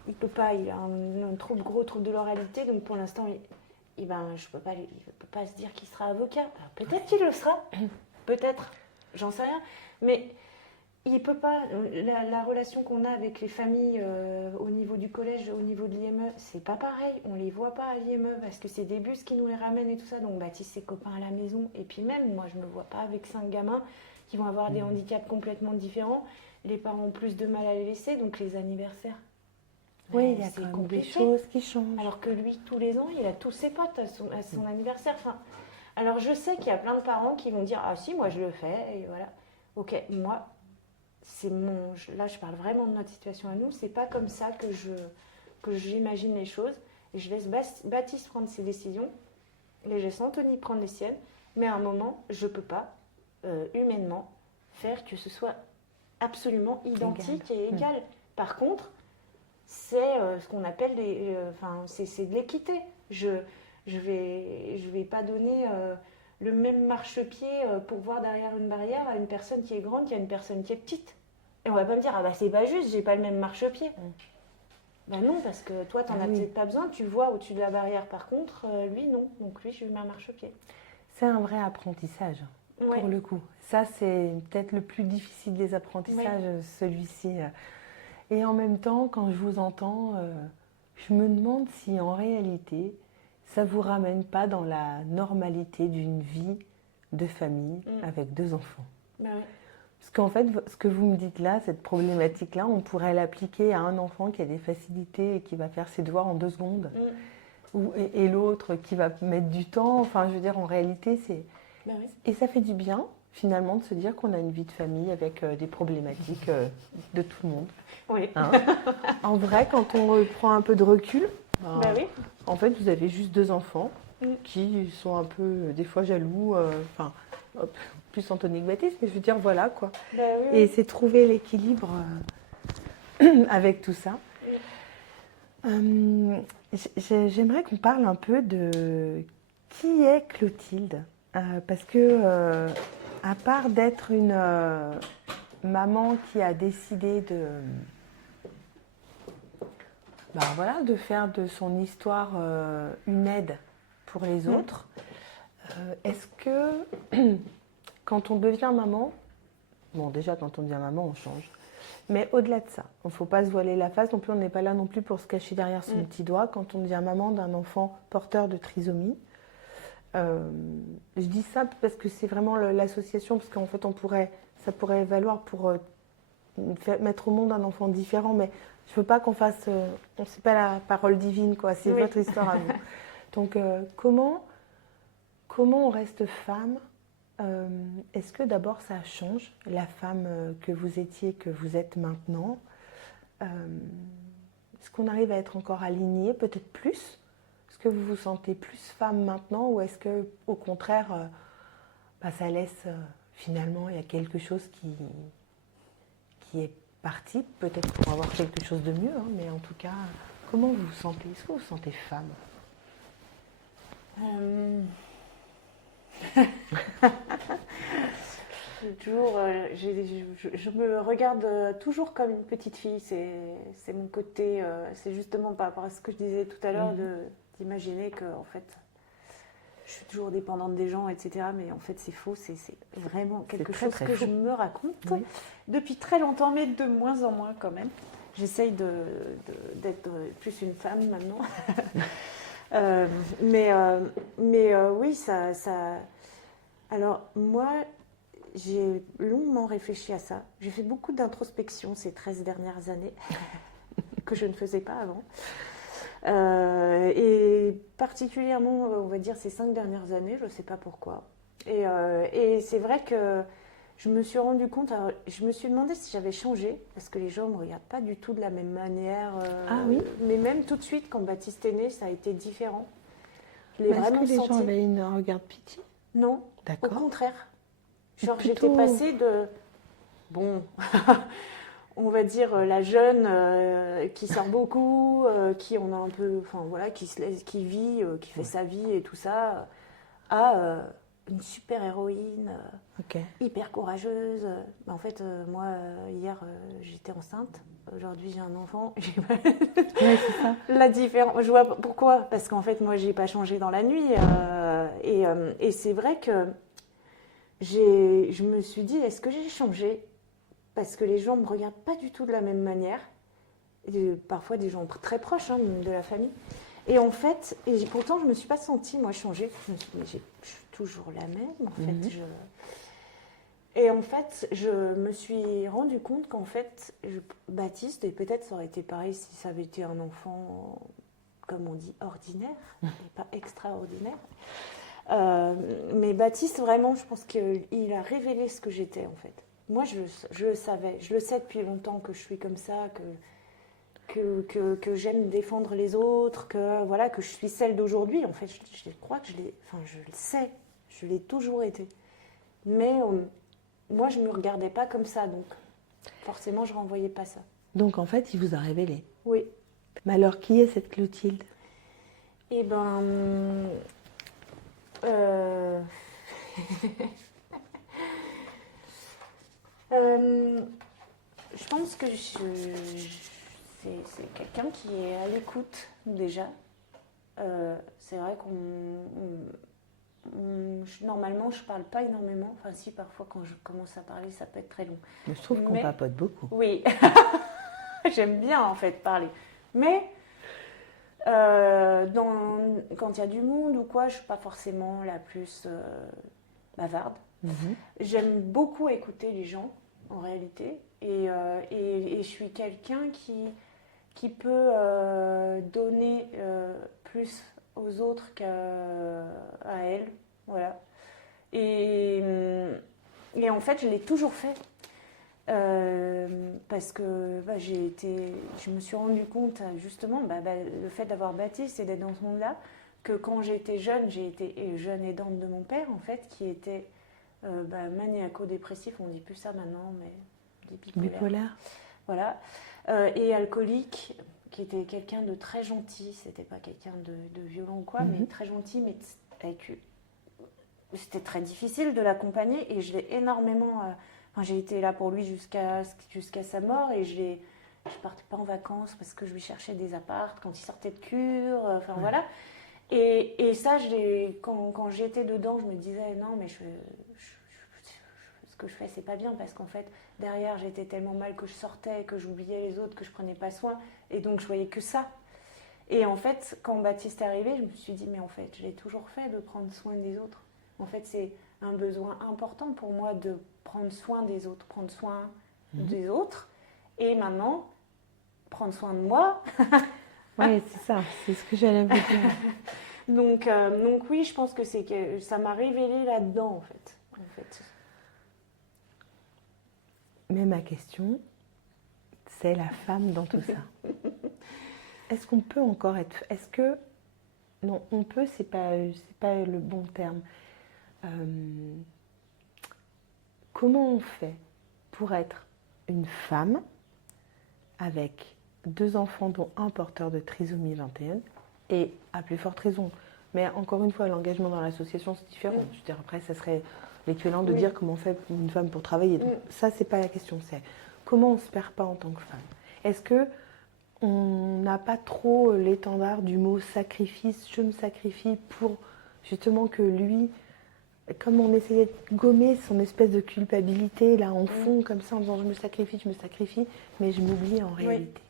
Il peut pas, il a un gros trouble de l'oralité, donc pour l'instant, il peut pas se dire qu'il sera avocat. Alors, peut-être qu'il le sera, peut-être, j'en sais rien, mais il peut pas. La relation qu'on a avec les familles au niveau du collège, au niveau de l'IME, c'est pas pareil. On les voit pas à l'IME parce que c'est des bus qui nous les ramènent et tout ça. Donc Baptiste, ses copains à la maison, et puis même moi, je me vois pas avec 5 gamins qui vont avoir des handicaps complètement différents. Les parents ont plus de mal à les laisser, donc les anniversaires. Oui, il y a quand même des choses qui changent. Alors que lui, tous les ans, il a tous ses potes à son anniversaire. Enfin, alors je sais qu'il y a plein de parents qui vont dire ah si, moi je le fais et voilà. Ok, moi là je parle vraiment de notre situation à nous. C'est pas comme ça que j'imagine les choses. Et je laisse Baptiste prendre ses décisions, et je laisse Anthony prendre les siennes. Mais à un moment, je peux pas humainement faire que ce soit absolument identique et égal. Par contre, c'est ce qu'on appelle c'est de l'équité. Je vais pas donner le même marchepied pour voir derrière une barrière à une personne qui est grande qu'à une personne qui est petite. Et on va pas me dire ah bah c'est pas juste, j'ai pas le même marchepied. Ben non, parce que toi t'en as peut-être pas besoin, tu vois au-dessus de la barrière. Par contre, lui non, donc lui je lui mets un marchepied. C'est un vrai apprentissage pour le coup. Ça c'est peut-être le plus difficile des apprentissages, celui-ci. Et en même temps, quand je vous entends, je me demande si en réalité, ça ne vous ramène pas dans la normalité d'une vie de famille avec 2 enfants. Ben oui. Parce qu'en fait, ce que vous me dites là, cette problématique-là, on pourrait l'appliquer à un enfant qui a des facilités et qui va faire ses devoirs en 2 secondes. Et l'autre qui va mettre du temps. Enfin, je veux dire, en réalité, c'est... Ben oui. Et ça fait du bien, finalement, de se dire qu'on a une vie de famille avec des problématiques de tout le monde. Oui. Hein, en vrai, quand on prend un peu de recul, en fait, vous avez juste 2 enfants qui sont un peu, des fois, jaloux. Plus Anthony que Baptiste, mais je veux dire, voilà, quoi. Et c'est trouver l'équilibre avec tout ça. J'aimerais qu'on parle un peu de qui est Clotilde. Parce que, à part d'être une maman qui a décidé de faire de son histoire une aide pour les autres, est-ce que quand on devient maman, bon déjà quand on devient maman on change, mais au-delà de ça, il ne faut pas se voiler la face non plus, on n'est pas là non plus pour se cacher derrière son petit doigt. Quand on devient maman d'un enfant porteur de trisomie, je dis ça parce que c'est vraiment l'association, parce qu'en fait ça pourrait valoir pour mettre au monde un enfant différent, mais je ne veux pas qu'on fasse, c'est pas la parole divine, quoi, c'est votre histoire à vous. Donc comment on reste femme? Est-ce que d'abord ça change la femme que vous étiez, que vous êtes maintenant? Est-ce qu'on arrive à être encore aligné, peut-être plus? Parce que vous vous sentez plus femme maintenant ou est-ce que au contraire, ça laisse finalement, il y a quelque chose qui est parti, peut-être pour avoir quelque chose de mieux, hein, mais en tout cas, comment vous vous sentez? Est-ce que vous vous sentez femme? Toujours, je me regarde toujours comme une petite fille. C'est mon côté. C'est justement par rapport à ce que je disais tout à l'heure, d'imaginer que en fait, je suis toujours dépendante des gens, etc. Mais en fait, c'est faux. C'est vraiment quelque chose très que faux. je me raconte Oui. depuis très longtemps, mais de moins en moins quand même. J'essaye d'être plus une femme maintenant. Oui, ça. Alors moi. J'ai longuement réfléchi à ça. J'ai fait beaucoup d'introspection ces 13 dernières années, que je ne faisais pas avant. Et particulièrement, on va dire, ces 5 dernières années, je ne sais pas pourquoi. Et c'est vrai que je me suis rendu compte, alors, je me suis demandé si j'avais changé, parce que les gens ne me regardent pas du tout de la même manière. Ah oui. Mais même tout de suite, quand Baptiste est né, ça a été différent. Je l'ai Est-ce vraiment que les senti. gens avaient un regard de pitié? Non, au D'accord. contraire. Genre, Plutôt- j'étais passée de... Bon, on va dire la jeune qui sort beaucoup, qui on a un peu... Enfin, voilà, qui vit, qui fait sa vie et tout ça, à une super héroïne, Ok. hyper courageuse. En fait, moi, hier, j'étais enceinte. Aujourd'hui, j'ai un enfant. Ouais, c'est ça. La différence... Je vois pourquoi. Parce qu'en fait, moi, j'ai pas changé dans la nuit. Et c'est vrai que... je me suis dit, est-ce que j'ai changé? Parce que les gens ne me regardent pas du tout de la même manière. Et parfois des gens très proches de la famille. Et en fait, pourtant je ne me suis pas sentie, moi, changer. Je me suis dit, mais je suis toujours la même, en fait. Et en fait, je me suis rendu compte qu'en fait, Baptiste, et peut-être ça aurait été pareil si ça avait été un enfant, comme on dit, ordinaire, et pas extraordinaire. Mais Baptiste, vraiment, je pense qu'il a révélé ce que j'étais, en fait. Moi, je le savais. Je le sais depuis longtemps que je suis comme ça, que j'aime défendre les autres, que je suis celle d'aujourd'hui. En fait, je crois que je le sais. Je l'ai toujours été. Mais moi, je ne me regardais pas comme ça, donc forcément, je ne renvoyais pas ça. Donc en fait, il vous a révélé. Oui. Mais alors, qui est cette Clotilde? Eh ben... je pense que c'est quelqu'un qui est à l'écoute déjà. C'est vrai normalement je parle pas énormément. Enfin si, parfois quand je commence à parler ça peut être très long. Mais je trouve qu'on papote beaucoup. Oui, j'aime bien en fait parler. Mais quand il y a du monde ou quoi, je suis pas forcément la plus bavarde. J'aime beaucoup écouter les gens en réalité et je suis quelqu'un qui peut donner plus aux autres qu'à elle, voilà. Et en fait, je l'ai toujours fait parce que je me suis rendu compte justement, le fait d'avoir Baptiste et d'être dans ce monde-là, que quand j'étais jeune, j'ai été jeune aidante de mon père en fait, qui était maniaco-dépressif, on dit plus ça maintenant, mais bipolaire. Voilà. Et alcoolique, qui était quelqu'un de très gentil, c'était pas quelqu'un de violent ou quoi, mais très gentil, mais c'était très difficile de l'accompagner et je l'ai énormément... j'ai été là pour lui jusqu'à sa mort et je partais pas en vacances parce que je lui cherchais des apparts quand il sortait de cure, voilà. Et ça, quand j'étais dedans, je me disais non, mais ce que je fais, c'est pas bien parce qu'en fait, derrière, j'étais tellement mal que je sortais, que j'oubliais les autres, que je prenais pas soin, et donc je voyais que ça. Et en fait, quand Baptiste est arrivé, je me suis dit mais en fait, je l'ai toujours fait de prendre soin des autres. En fait, c'est un besoin important pour moi de prendre soin des autres, prendre soin des autres, et maintenant prendre soin de moi. Oui, c'est ça, c'est ce que j'allais vous dire. Donc oui, je pense que ça m'a révélé là-dedans, en fait. Mais ma question, c'est la femme dans tout ça. Est-ce qu'on peut encore être... Est-ce que Non, on peut, c'est pas le bon terme. Euh, Comment on fait pour être une femme avec 2 enfants, dont un porteur de trisomie 21, et à plus forte raison. Mais encore une fois, l'engagement dans l'association, c'est différent. Je veux dire, après, ça serait l'équivalent de dire comment on fait une femme pour travailler. Donc, ça, c'est pas la question. C'est comment on se perd pas en tant que femme. Est-ce que on n'a pas trop l'étendard du mot sacrifice, je me sacrifie pour justement que lui, comme on essayait de gommer son espèce de culpabilité là en fond, comme ça, en disant je me sacrifie, mais je m'oublie en réalité.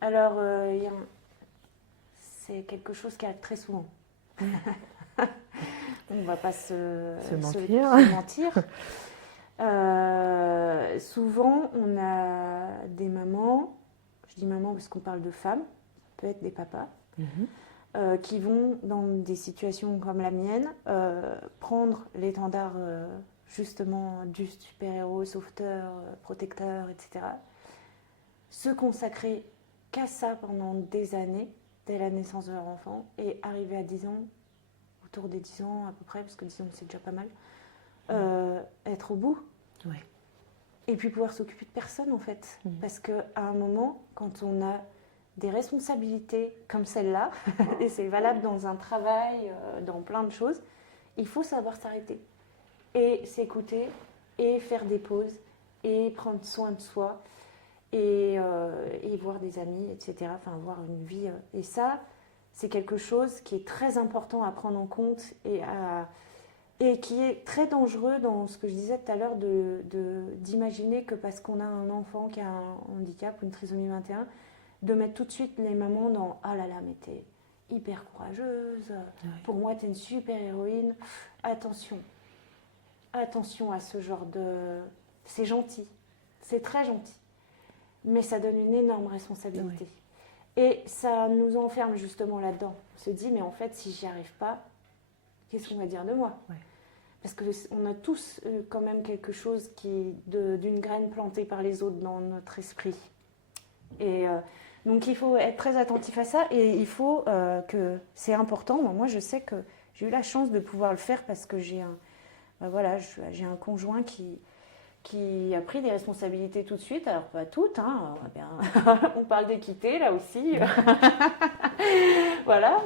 Alors, c'est quelque chose qui arrive très souvent. On ne va pas se mentir. Souvent, on a des mamans, je dis maman parce qu'on parle de femmes, ça peut être des papas, qui vont dans des situations comme la mienne prendre l'étendard justement du super-héros, sauveteur, protecteur, etc. Se consacrer qu'à ça pendant des années, dès la naissance de leur enfant, et arriver à 10 ans, autour des 10 ans à peu près, parce que 10 ans c'est déjà pas mal, être au bout. Ouais. Et puis pouvoir s'occuper de personne en fait. Parce qu'à un moment, quand on a des responsabilités comme celle-là, et c'est valable dans un travail, dans plein de choses, il faut savoir s'arrêter. Et s'écouter, et faire des pauses, et prendre soin de soi, et voir des amis, etc. Enfin, avoir une vie. Et ça, c'est quelque chose qui est très important à prendre en compte et qui est très dangereux dans ce que je disais tout à l'heure d'imaginer que parce qu'on a un enfant qui a un handicap ou une trisomie 21, de mettre tout de suite les mamans dans « Ah là là, mais t'es hyper courageuse, pour moi t'es une super héroïne ». Attention à ce genre de... C'est gentil, c'est très gentil, mais ça donne une énorme responsabilité. Et ça nous enferme justement là-dedans. On se dit, mais en fait, si j'y arrive pas, qu'est-ce qu'on va dire de moi ? Parce qu'on a tous quand même quelque chose d'une graine plantée par les autres dans notre esprit. Et donc il faut être très attentif à ça et il faut que c'est important. Moi, je sais que j'ai eu la chance de pouvoir le faire parce que j'ai un conjoint qui a pris des responsabilités tout de suite. Alors pas toutes, hein, on parle d'équité là aussi. Voilà.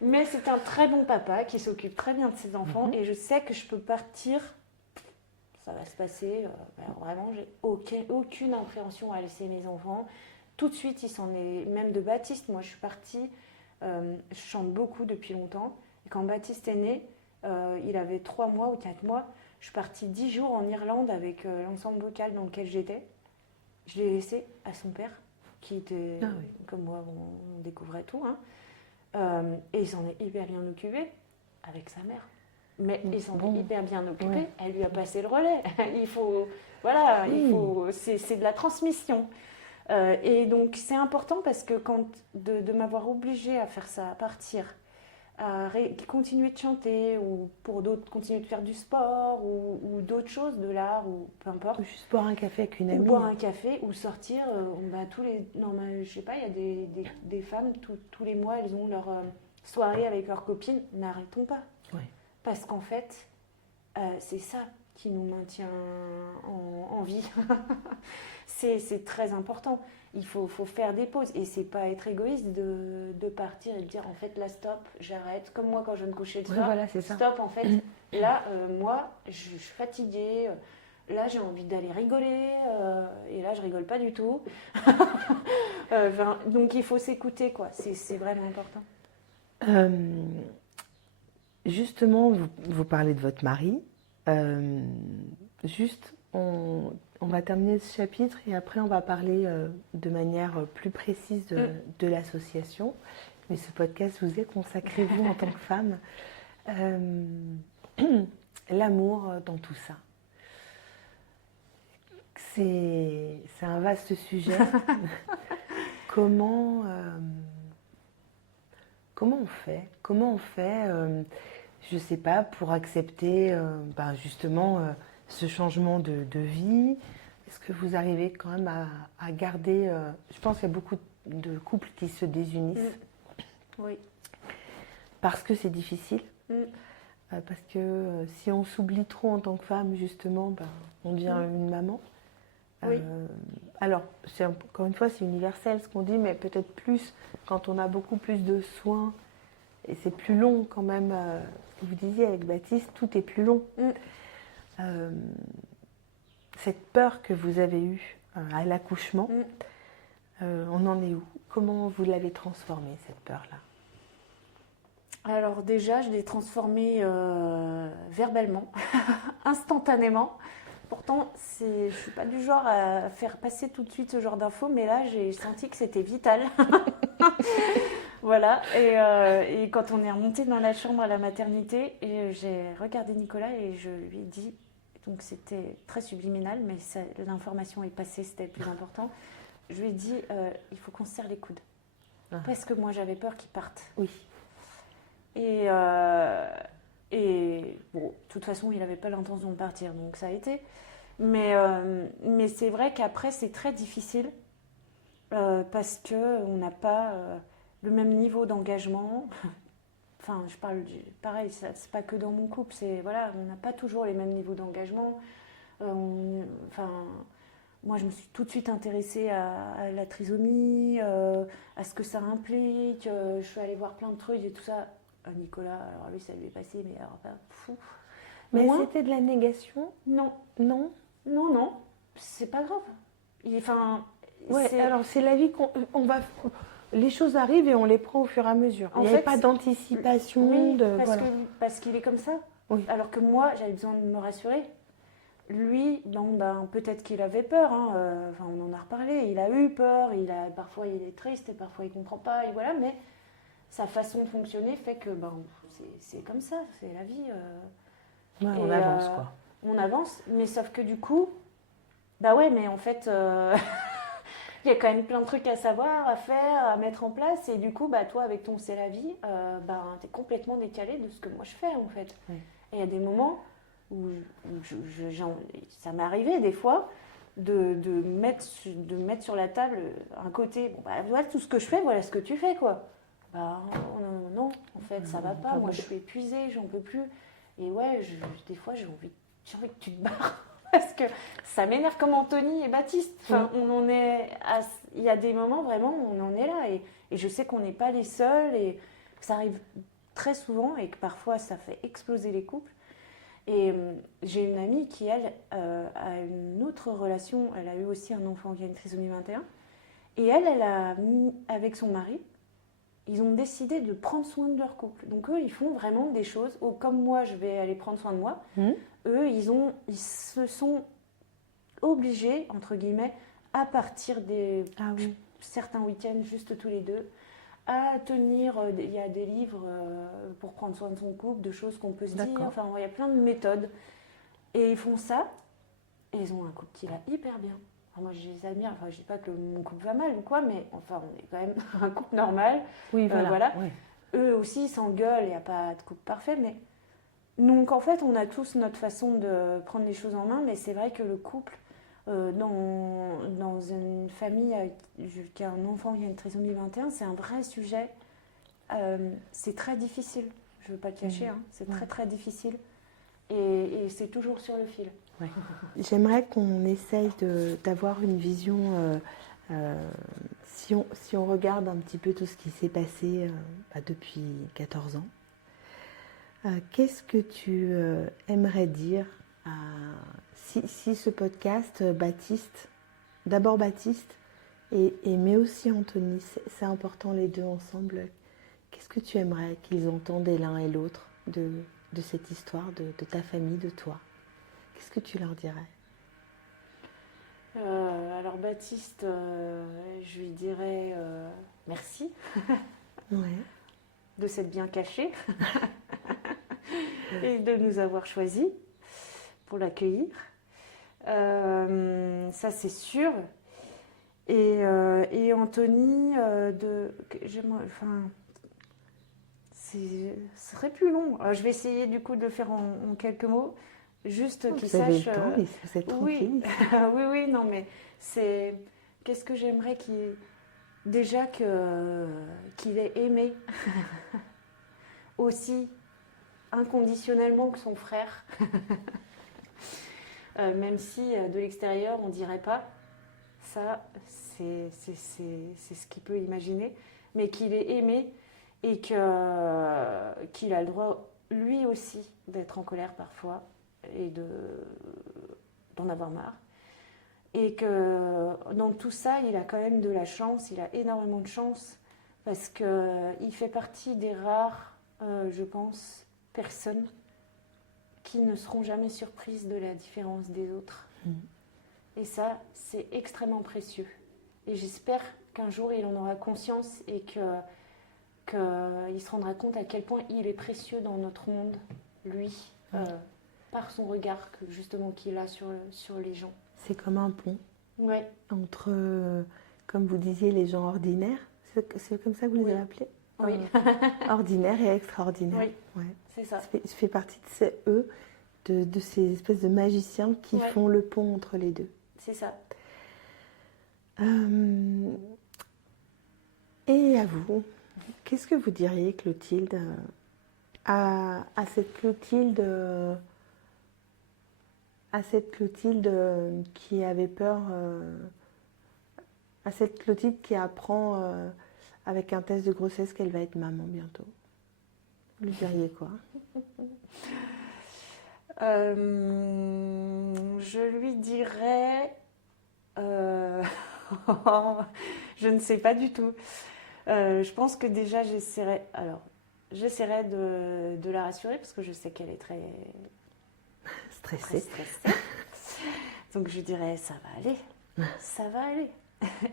Mais c'est un très bon papa qui s'occupe très bien de ses enfants et je sais que je peux partir. Ça va se passer. Vraiment, j'ai aucune appréhension à laisser mes enfants. Tout de suite, il s'en est. Même de Baptiste, moi je suis partie. Je chante beaucoup depuis longtemps. Et quand Baptiste est né, il avait 3 mois ou 4 mois. Je suis partie 10 jours en Irlande avec l'ensemble vocal dans lequel j'étais. Je l'ai laissé à son père, qui était comme moi, on découvrait tout. Et il s'en est hyper bien occupé avec sa mère. Mais il s'en est hyper bien occupé. Elle lui a passé le relais. C'est de la transmission. Et donc c'est important parce que de m'avoir obligée à faire ça, à partir, à continuer de chanter ou pour d'autres continuer de faire du sport ou d'autres choses, de l'art ou peu importe. Ou juste boire un café avec une amie. Ou boire un café ou sortir. Je sais pas, il y a des femmes, tous les mois, elles ont leur soirée avec leurs copines. N'arrêtons pas. Parce qu'en fait, c'est ça qui nous maintient en vie. C'est très important. Il faut faire des pauses et c'est pas être égoïste de partir et de dire en fait là stop, j'arrête. Comme moi quand je viens de coucher le soir, stop en fait. Là moi je suis fatiguée, là j'ai envie d'aller rigoler et là je rigole pas du tout. Donc il faut s'écouter quoi. C'est vraiment important. Justement, vous parlez de votre mari. On va terminer ce chapitre et après on va parler de manière plus précise de l'association. Mais ce podcast vous est consacré, vous, en tant que femme. L'amour dans tout ça. C'est un vaste sujet. Comment on fait je ne sais pas, pour accepter justement ce changement de vie? Est-ce que vous arrivez quand même à garder... je pense qu'il y a beaucoup de couples qui se désunissent. Oui. parce que c'est difficile. Mm. Parce que si on s'oublie trop en tant que femme, justement, ben, on devient une maman. Oui. Alors, encore une fois, c'est universel ce qu'on dit, mais peut-être plus quand on a beaucoup plus de soins, et c'est plus long quand même. Ce que vous disiez avec Baptiste, tout est plus long. Cette peur que vous avez eue à l'accouchement, on en est où? Comment vous l'avez transformée, cette peur-là? Alors déjà, je l'ai transformée verbalement, instantanément. Pourtant, je ne suis pas du genre à faire passer tout de suite ce genre d'infos, mais là, j'ai senti que c'était vital. Voilà, et quand on est remonté dans la chambre à la maternité, j'ai regardé Nicolas et je lui ai dit, donc c'était très subliminal, mais l'information est passée, c'était le plus important. Je lui ai dit, il faut qu'on se serre les coudes. Parce que moi, j'avais peur qu'il parte. Oui. Et bon, de toute façon, il n'avait pas l'intention de partir, donc ça a été. Mais c'est vrai qu'après, c'est très difficile parce qu'on n'a pas le même niveau d'engagement. Enfin, je parle pareil, c'est pas que dans mon couple, voilà, on n'a pas toujours les mêmes niveaux d'engagement. Moi, je me suis tout de suite intéressée à la trisomie, à ce que ça implique. Je suis allée voir plein de trucs et tout ça. Nicolas, alors lui, ça lui est passé, mais alors, fou. Mais c'était de la négation? Non. Non? Non, c'est pas grave. Alors c'est la vie qu'on va. Les choses arrivent et on les prend au fur et à mesure. Il n'y avait pas d'anticipation. Oui, parce qu'il est comme ça. Oui. Alors que moi, j'avais besoin de me rassurer. Lui, peut-être qu'il avait peur. On en a reparlé. Il a eu peur. Parfois, il est triste et parfois, il ne comprend pas. Et voilà, mais sa façon de fonctionner fait que c'est comme ça. C'est la vie. On avance, quoi. On avance, mais sauf que du coup, mais en fait, il y a quand même plein de trucs à savoir, à faire, à mettre en place. Et du coup, toi, avec ton C'est la vie, t'es complètement décalé de ce que moi je fais, en fait. Oui. Et il y a des moments où ça m'est arrivé, des fois, de mettre sur la table un côté, voilà tout ce que je fais, voilà ce que tu fais, quoi. Non, en fait, ça va pas. Moi, je suis épuisée, j'en peux plus. Et ouais, des fois, j'ai envie que tu te barres. Parce que ça m'énerve comme Anthony et Baptiste. Enfin, il y a des moments vraiment où on en est là. Et je sais qu'on n'est pas les seuls et que ça arrive très souvent et que parfois ça fait exploser les couples. Et j'ai une amie qui, elle, a une autre relation. Elle a eu aussi un enfant qui a une trisomie 21. Et elle a mis avec son mari. Ils ont décidé de prendre soin de leur couple. Donc eux, ils font vraiment des choses. Comme moi, je vais aller prendre soin de moi. Eux, ils se sont obligés, entre guillemets, à partir certains week-ends, juste tous les deux, à tenir. Il y a des livres pour prendre soin de son couple, de choses qu'on peut se dire. Enfin, il y a plein de méthodes. Et ils font ça. Et ils ont un couple qui va hyper bien. Moi, je les admire. Enfin, je dis pas que mon couple va mal ou quoi, mais enfin, on est quand même un couple normal. Oui, voilà. Oui. Eux aussi, ils s'engueulent. Il n'y a pas de couple parfait, mais donc en fait, on a tous notre façon de prendre les choses en main, mais c'est vrai que le couple, dans une famille qui a un enfant qui a une trisomie 21, c'est un vrai sujet. C'est très difficile. Je ne veux pas te cacher, c'est très très difficile. Et c'est toujours sur le fil. Ouais. J'aimerais qu'on essaye d'avoir une vision, si on regarde un petit peu tout ce qui s'est passé depuis 14 ans, qu'est-ce que tu aimerais dire si ce podcast, d'abord Baptiste, mais aussi Anthony, c'est important les deux ensemble, qu'est-ce que tu aimerais qu'ils entendent l'un et l'autre de cette histoire, de ta famille, de toi? Qu'est-ce que tu leur dirais? Alors Baptiste, je lui dirais merci de s'être bien caché et de nous avoir choisis pour l'accueillir. Ça c'est sûr. Et Anthony, ce serait plus long. Je vais essayer du coup de le faire en quelques mots. Juste qu'il sache. Vous êtes tranquille. Oui, non, mais c'est. Qu'est-ce que j'aimerais qu'il ait aimé aussi inconditionnellement que son frère, même si de l'extérieur on dirait pas, ça c'est ce qu'il peut imaginer, mais qu'il est aimé et qu'il a le droit lui aussi d'être en colère parfois et d'en avoir marre. Et que dans tout ça, il a quand même de la chance, il a énormément de chance parce qu'il fait partie des rares, je pense, personnes qui ne seront jamais surprises de la différence des autres. Et ça, c'est extrêmement précieux. Et j'espère qu'un jour, il en aura conscience et qu'il se rendra compte à quel point il est précieux dans notre monde, lui, par son regard justement qu'il a sur les gens. C'est comme un pont Ouais. entre, comme vous disiez, les gens ordinaires. C'est comme ça que vous les avez appelés? Oui. Ordinaire et extraordinaire. Oui, ouais. c'est ça. Ça fait partie de ces espèces de magiciens qui font le pont entre les deux. C'est ça. Et à vous, qu'est-ce que vous diriez, Clotilde, à cette Clotilde qui avait peur, à cette Clotilde qui apprend avec un test de grossesse qu'elle va être maman bientôt? Vous lui diriez quoi? Je lui dirais... je ne sais pas du tout. Je pense que déjà j'essaierai de la rassurer parce que je sais qu'elle est très stressée. Donc je lui dirais ça va aller, ça va aller.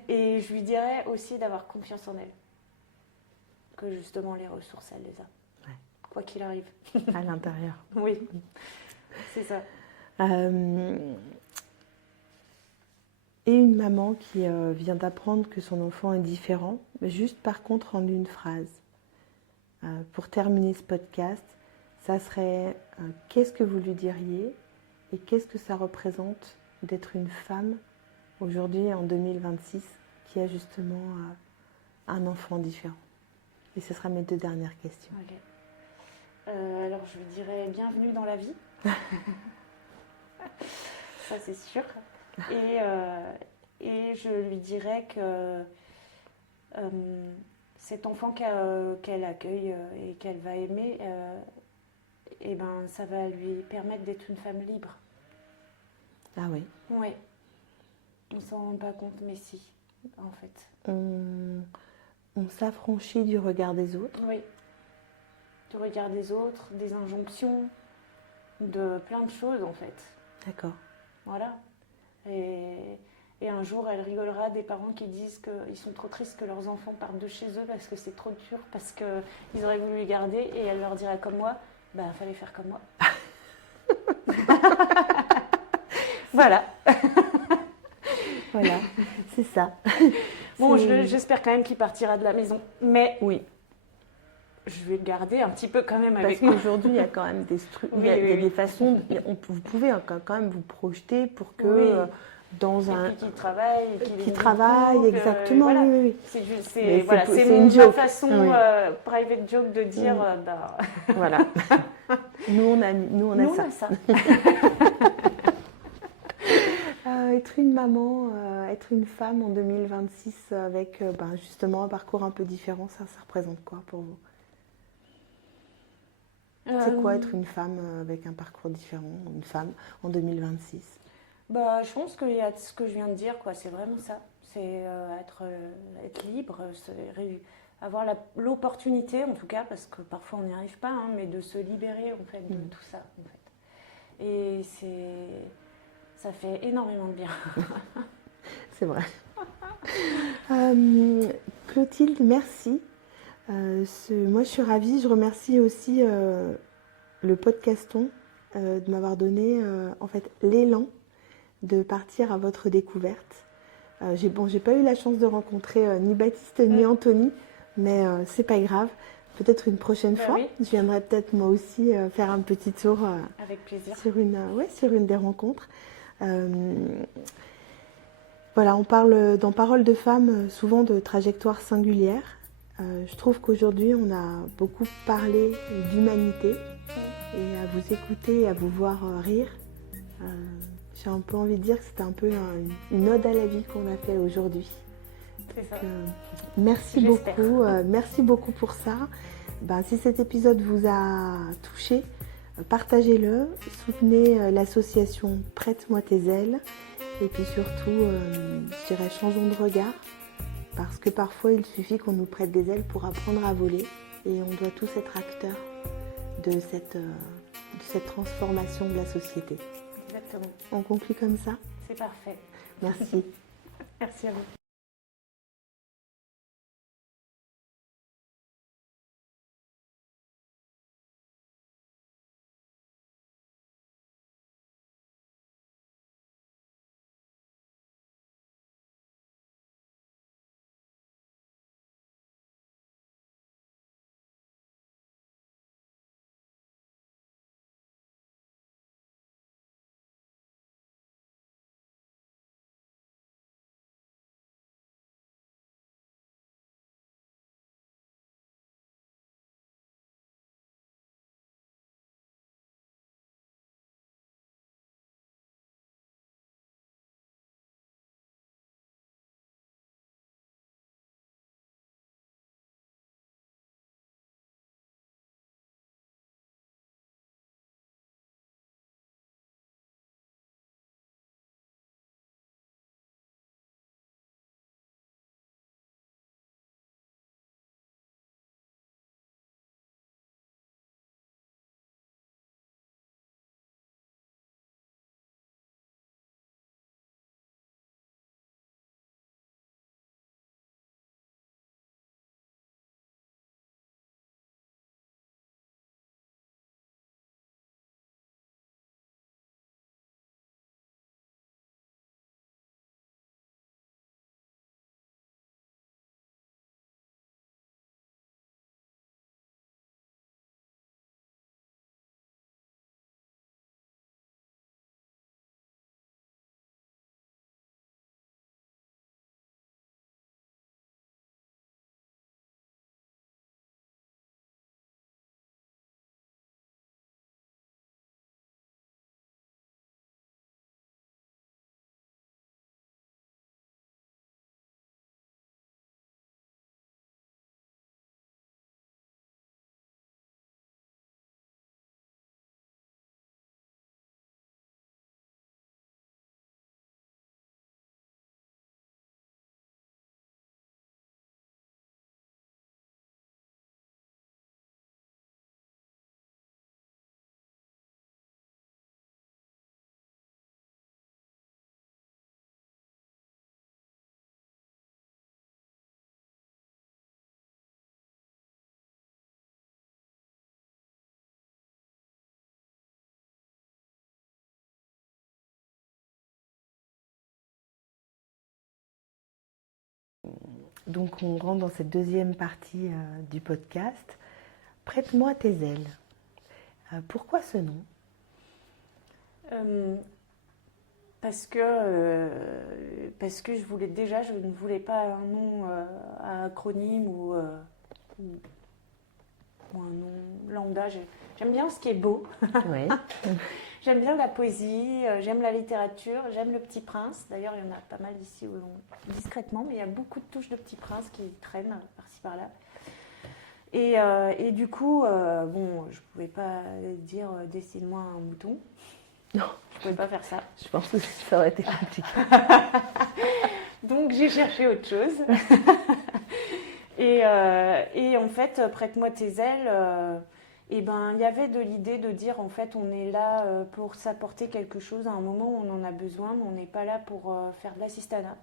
Et je lui dirais aussi d'avoir confiance en elle. Que justement les ressources elle les a. Ouais. Quoi qu'il arrive. À l'intérieur. Oui, c'est ça. Et une maman qui vient d'apprendre que son enfant est différent, juste par contre en une phrase. Pour terminer ce podcast, ça serait qu'est-ce que vous lui diriez et qu'est-ce que ça représente d'être une femme aujourd'hui en 2026 qui a justement un enfant différent? Et ce sera mes 2 dernières questions. Okay. Alors je lui dirais bienvenue dans la vie. Ça c'est sûr. Et je lui dirais que cet enfant qu'elle accueille et qu'elle va aimer, et ben, ça va lui permettre d'être une femme libre. Ah oui. Oui. On ne s'en rend pas compte, mais si, en fait. On s'affranchit du regard des autres. Oui. Du regard des autres, des injonctions, de plein de choses, en fait. D'accord. Voilà. Et un jour, elle rigolera des parents qui disent qu'ils sont trop tristes que leurs enfants partent de chez eux parce que c'est trop dur, parce qu'ils auraient voulu les garder. Et elle leur dira comme moi, bah, fallait faire comme moi. Voilà. Voilà, c'est ça. Bon, j'espère quand même qu'il partira de la maison. Mais oui. Je vais le garder un petit peu quand même avec moi. Parce qu'aujourd'hui, il y a quand même des il y a des façons, vous pouvez quand même vous projeter pour que dans un... Qui travaille. Qui travaille, exactement, voilà. oui. C'est ma façon private joke de dire... bah... Voilà. Nous, on a ça. Être une maman, être une femme en 2026 avec justement un parcours un peu différent, ça représente quoi pour vous? C'est quoi être une femme avec un parcours différent, une femme en 2026? Bah, je pense qu'il y a ce que je viens de dire, quoi. C'est vraiment ça. C'est être libre, avoir l'opportunité, en tout cas, parce que parfois on n'y arrive pas, hein, mais de se libérer en fait de tout ça. En fait. Et ça fait énormément de bien. C'est vrai. Clotilde, merci. Moi, je suis ravie. Je remercie aussi le podcaston de m'avoir donné en fait l'élan de partir à votre découverte. J'ai pas eu la chance de rencontrer ni Baptiste ni Anthony, mais c'est pas grave. Peut-être une prochaine fois. Oui. Je viendrai peut-être moi aussi faire un petit tour avec plaisir. sur une des rencontres. Voilà, on parle dans Paroles de femmes souvent de trajectoires singulières. Je trouve qu'aujourd'hui, on a beaucoup parlé d'humanité et à vous écouter et à vous voir rire. J'ai un peu envie de dire que c'était un peu une ode à la vie qu'on a fait aujourd'hui. C'est ça. Merci J'espère. beaucoup, merci beaucoup pour ça. Si cet épisode vous a touché, partagez-le, soutenez l'association Prête-moi tes ailes et puis surtout, je dirais, changeons de regard parce que parfois il suffit qu'on nous prête des ailes pour apprendre à voler et on doit tous être acteurs de cette transformation de la société. Exactement. On conclut comme ça ? C'est parfait. Merci. Merci à vous. Donc on rentre dans cette deuxième partie du podcast. Prête-moi tes ailes. Pourquoi ce nom ? Parce que je ne voulais pas un nom à acronyme ou un nom lambda. J'aime bien ce qui est beau. Oui. J'aime bien la poésie, j'aime la littérature, j'aime le Petit Prince. D'ailleurs, il y en a pas mal ici discrètement, mais il y a beaucoup de touches de Petit Prince qui traînent par-ci par-là. Et du coup, je pouvais pas dire dessine-moi un mouton. Non. Je pouvais pas faire ça. Je pense que ça aurait été compliqué. Donc j'ai cherché autre chose. Et en fait, prête-moi tes ailes. Il y avait de l'idée de dire en fait on est là pour s'apporter quelque chose à un moment où on en a besoin, mais on n'est pas là pour faire de l'assistanat.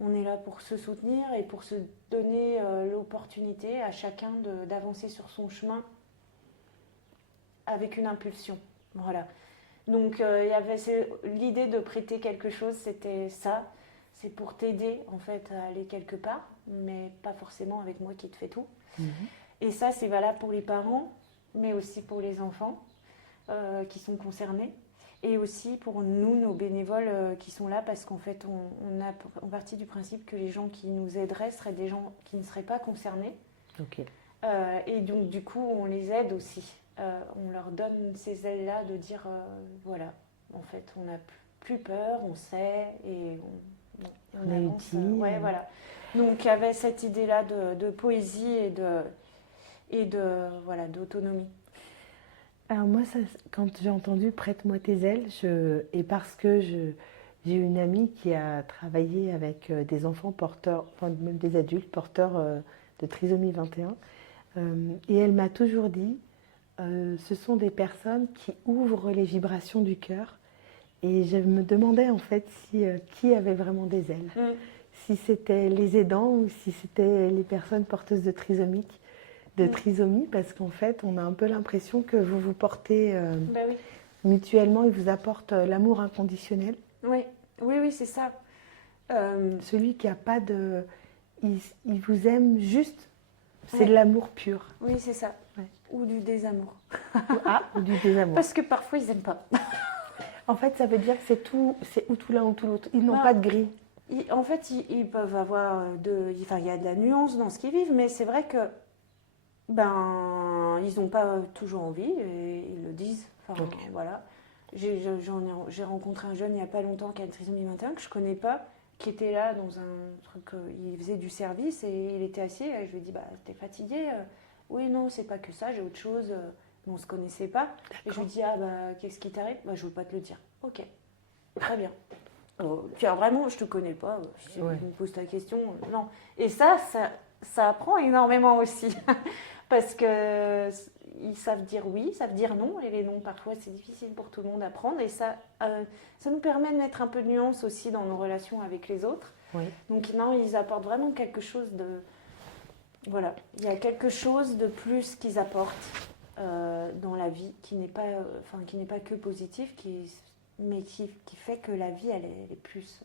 On est là pour se soutenir et pour se donner l'opportunité à chacun d'avancer sur son chemin avec une impulsion. Voilà. Donc il y avait l'idée de prêter quelque chose, c'était ça. C'est pour t'aider en fait à aller quelque part, mais pas forcément avec moi qui te fais tout. Mhm. Et ça, c'est valable pour les parents, mais aussi pour les enfants qui sont concernés. et aussi pour nous, nos bénévoles qui sont là, parce qu'en fait, on partit du principe que les gens qui nous aideraient seraient des gens qui ne seraient pas concernés. Ok. Et donc, du coup, on les aide aussi. On leur donne ces ailes-là de dire, voilà, en fait, on n'a plus peur, on sait, et on est avance. utile. Ouais, voilà. Donc, il y avait cette idée-là de poésie et voilà, d'autonomie. Alors moi, quand j'ai entendu Prête-moi tes ailes, et parce que j'ai une amie qui a travaillé avec des enfants porteurs, enfin même des adultes porteurs de trisomie 21, et elle m'a toujours dit, ce sont des personnes qui ouvrent les vibrations du cœur. Et je me demandais en fait qui avait vraiment des ailes. Si c'était les aidants ou si c'était les personnes porteuses de trisomie, parce qu'en fait, on a un peu l'impression que vous vous portez Oui. mutuellement, ils vous apportent l'amour inconditionnel. Oui, c'est ça. Celui qui n'a pas de... Il vous aime juste, c'est de Ouais. l'amour pur. Oui, c'est ça. Ouais. Ou du désamour. Ou du désamour. Parce que parfois, ils n'aiment pas. En fait, ça veut dire que c'est ou tout l'un ou tout l'autre. Ils n'ont Ouais. pas de gris. En fait, ils peuvent avoir Enfin, il y a de la nuance dans ce qu'ils vivent, mais c'est vrai que ils n'ont pas toujours envie et ils le disent. Enfin, Ok. voilà. J'ai rencontré un jeune il n'y a pas longtemps qui a une trisomie 21 que je ne connais pas, qui était là dans un truc, il faisait du service et il était assis et je lui ai dit, t'es fatigué? Oui, non, c'est pas que ça, j'ai autre chose. Mais on ne se connaissait pas. Et je lui ai dit, qu'est-ce qui t'arrive? Je ne veux pas te le dire. Ok, très bien. Tiens, vraiment, je te connais pas. Si tu me poses ta question, non. Et ça apprend énormément aussi. Parce que ils savent dire oui, ils savent dire non. Et les noms, parfois, c'est difficile pour tout le monde à prendre. Et ça nous permet de mettre un peu de nuance aussi dans nos relations avec les autres. Oui. Donc, non, ils apportent vraiment quelque chose de... Voilà, il y a quelque chose de plus qu'ils apportent dans la vie qui n'est pas que positif, mais qui fait que la vie, elle est plus...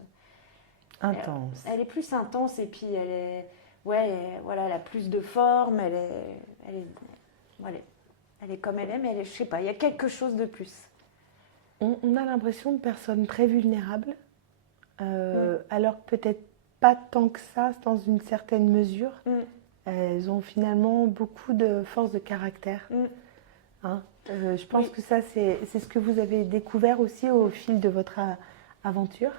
Intense. Elle est plus intense et puis elle est... Ouais, voilà, elle a plus de forme, elle est comme elle est, mais je sais pas, il y a quelque chose de plus. On a l'impression de personnes très vulnérables, alors peut-être pas tant que ça, dans une certaine mesure. Elles ont finalement beaucoup de force de caractère. Hein, je pense que ça, c'est ce que vous avez découvert aussi au fil de votre aventure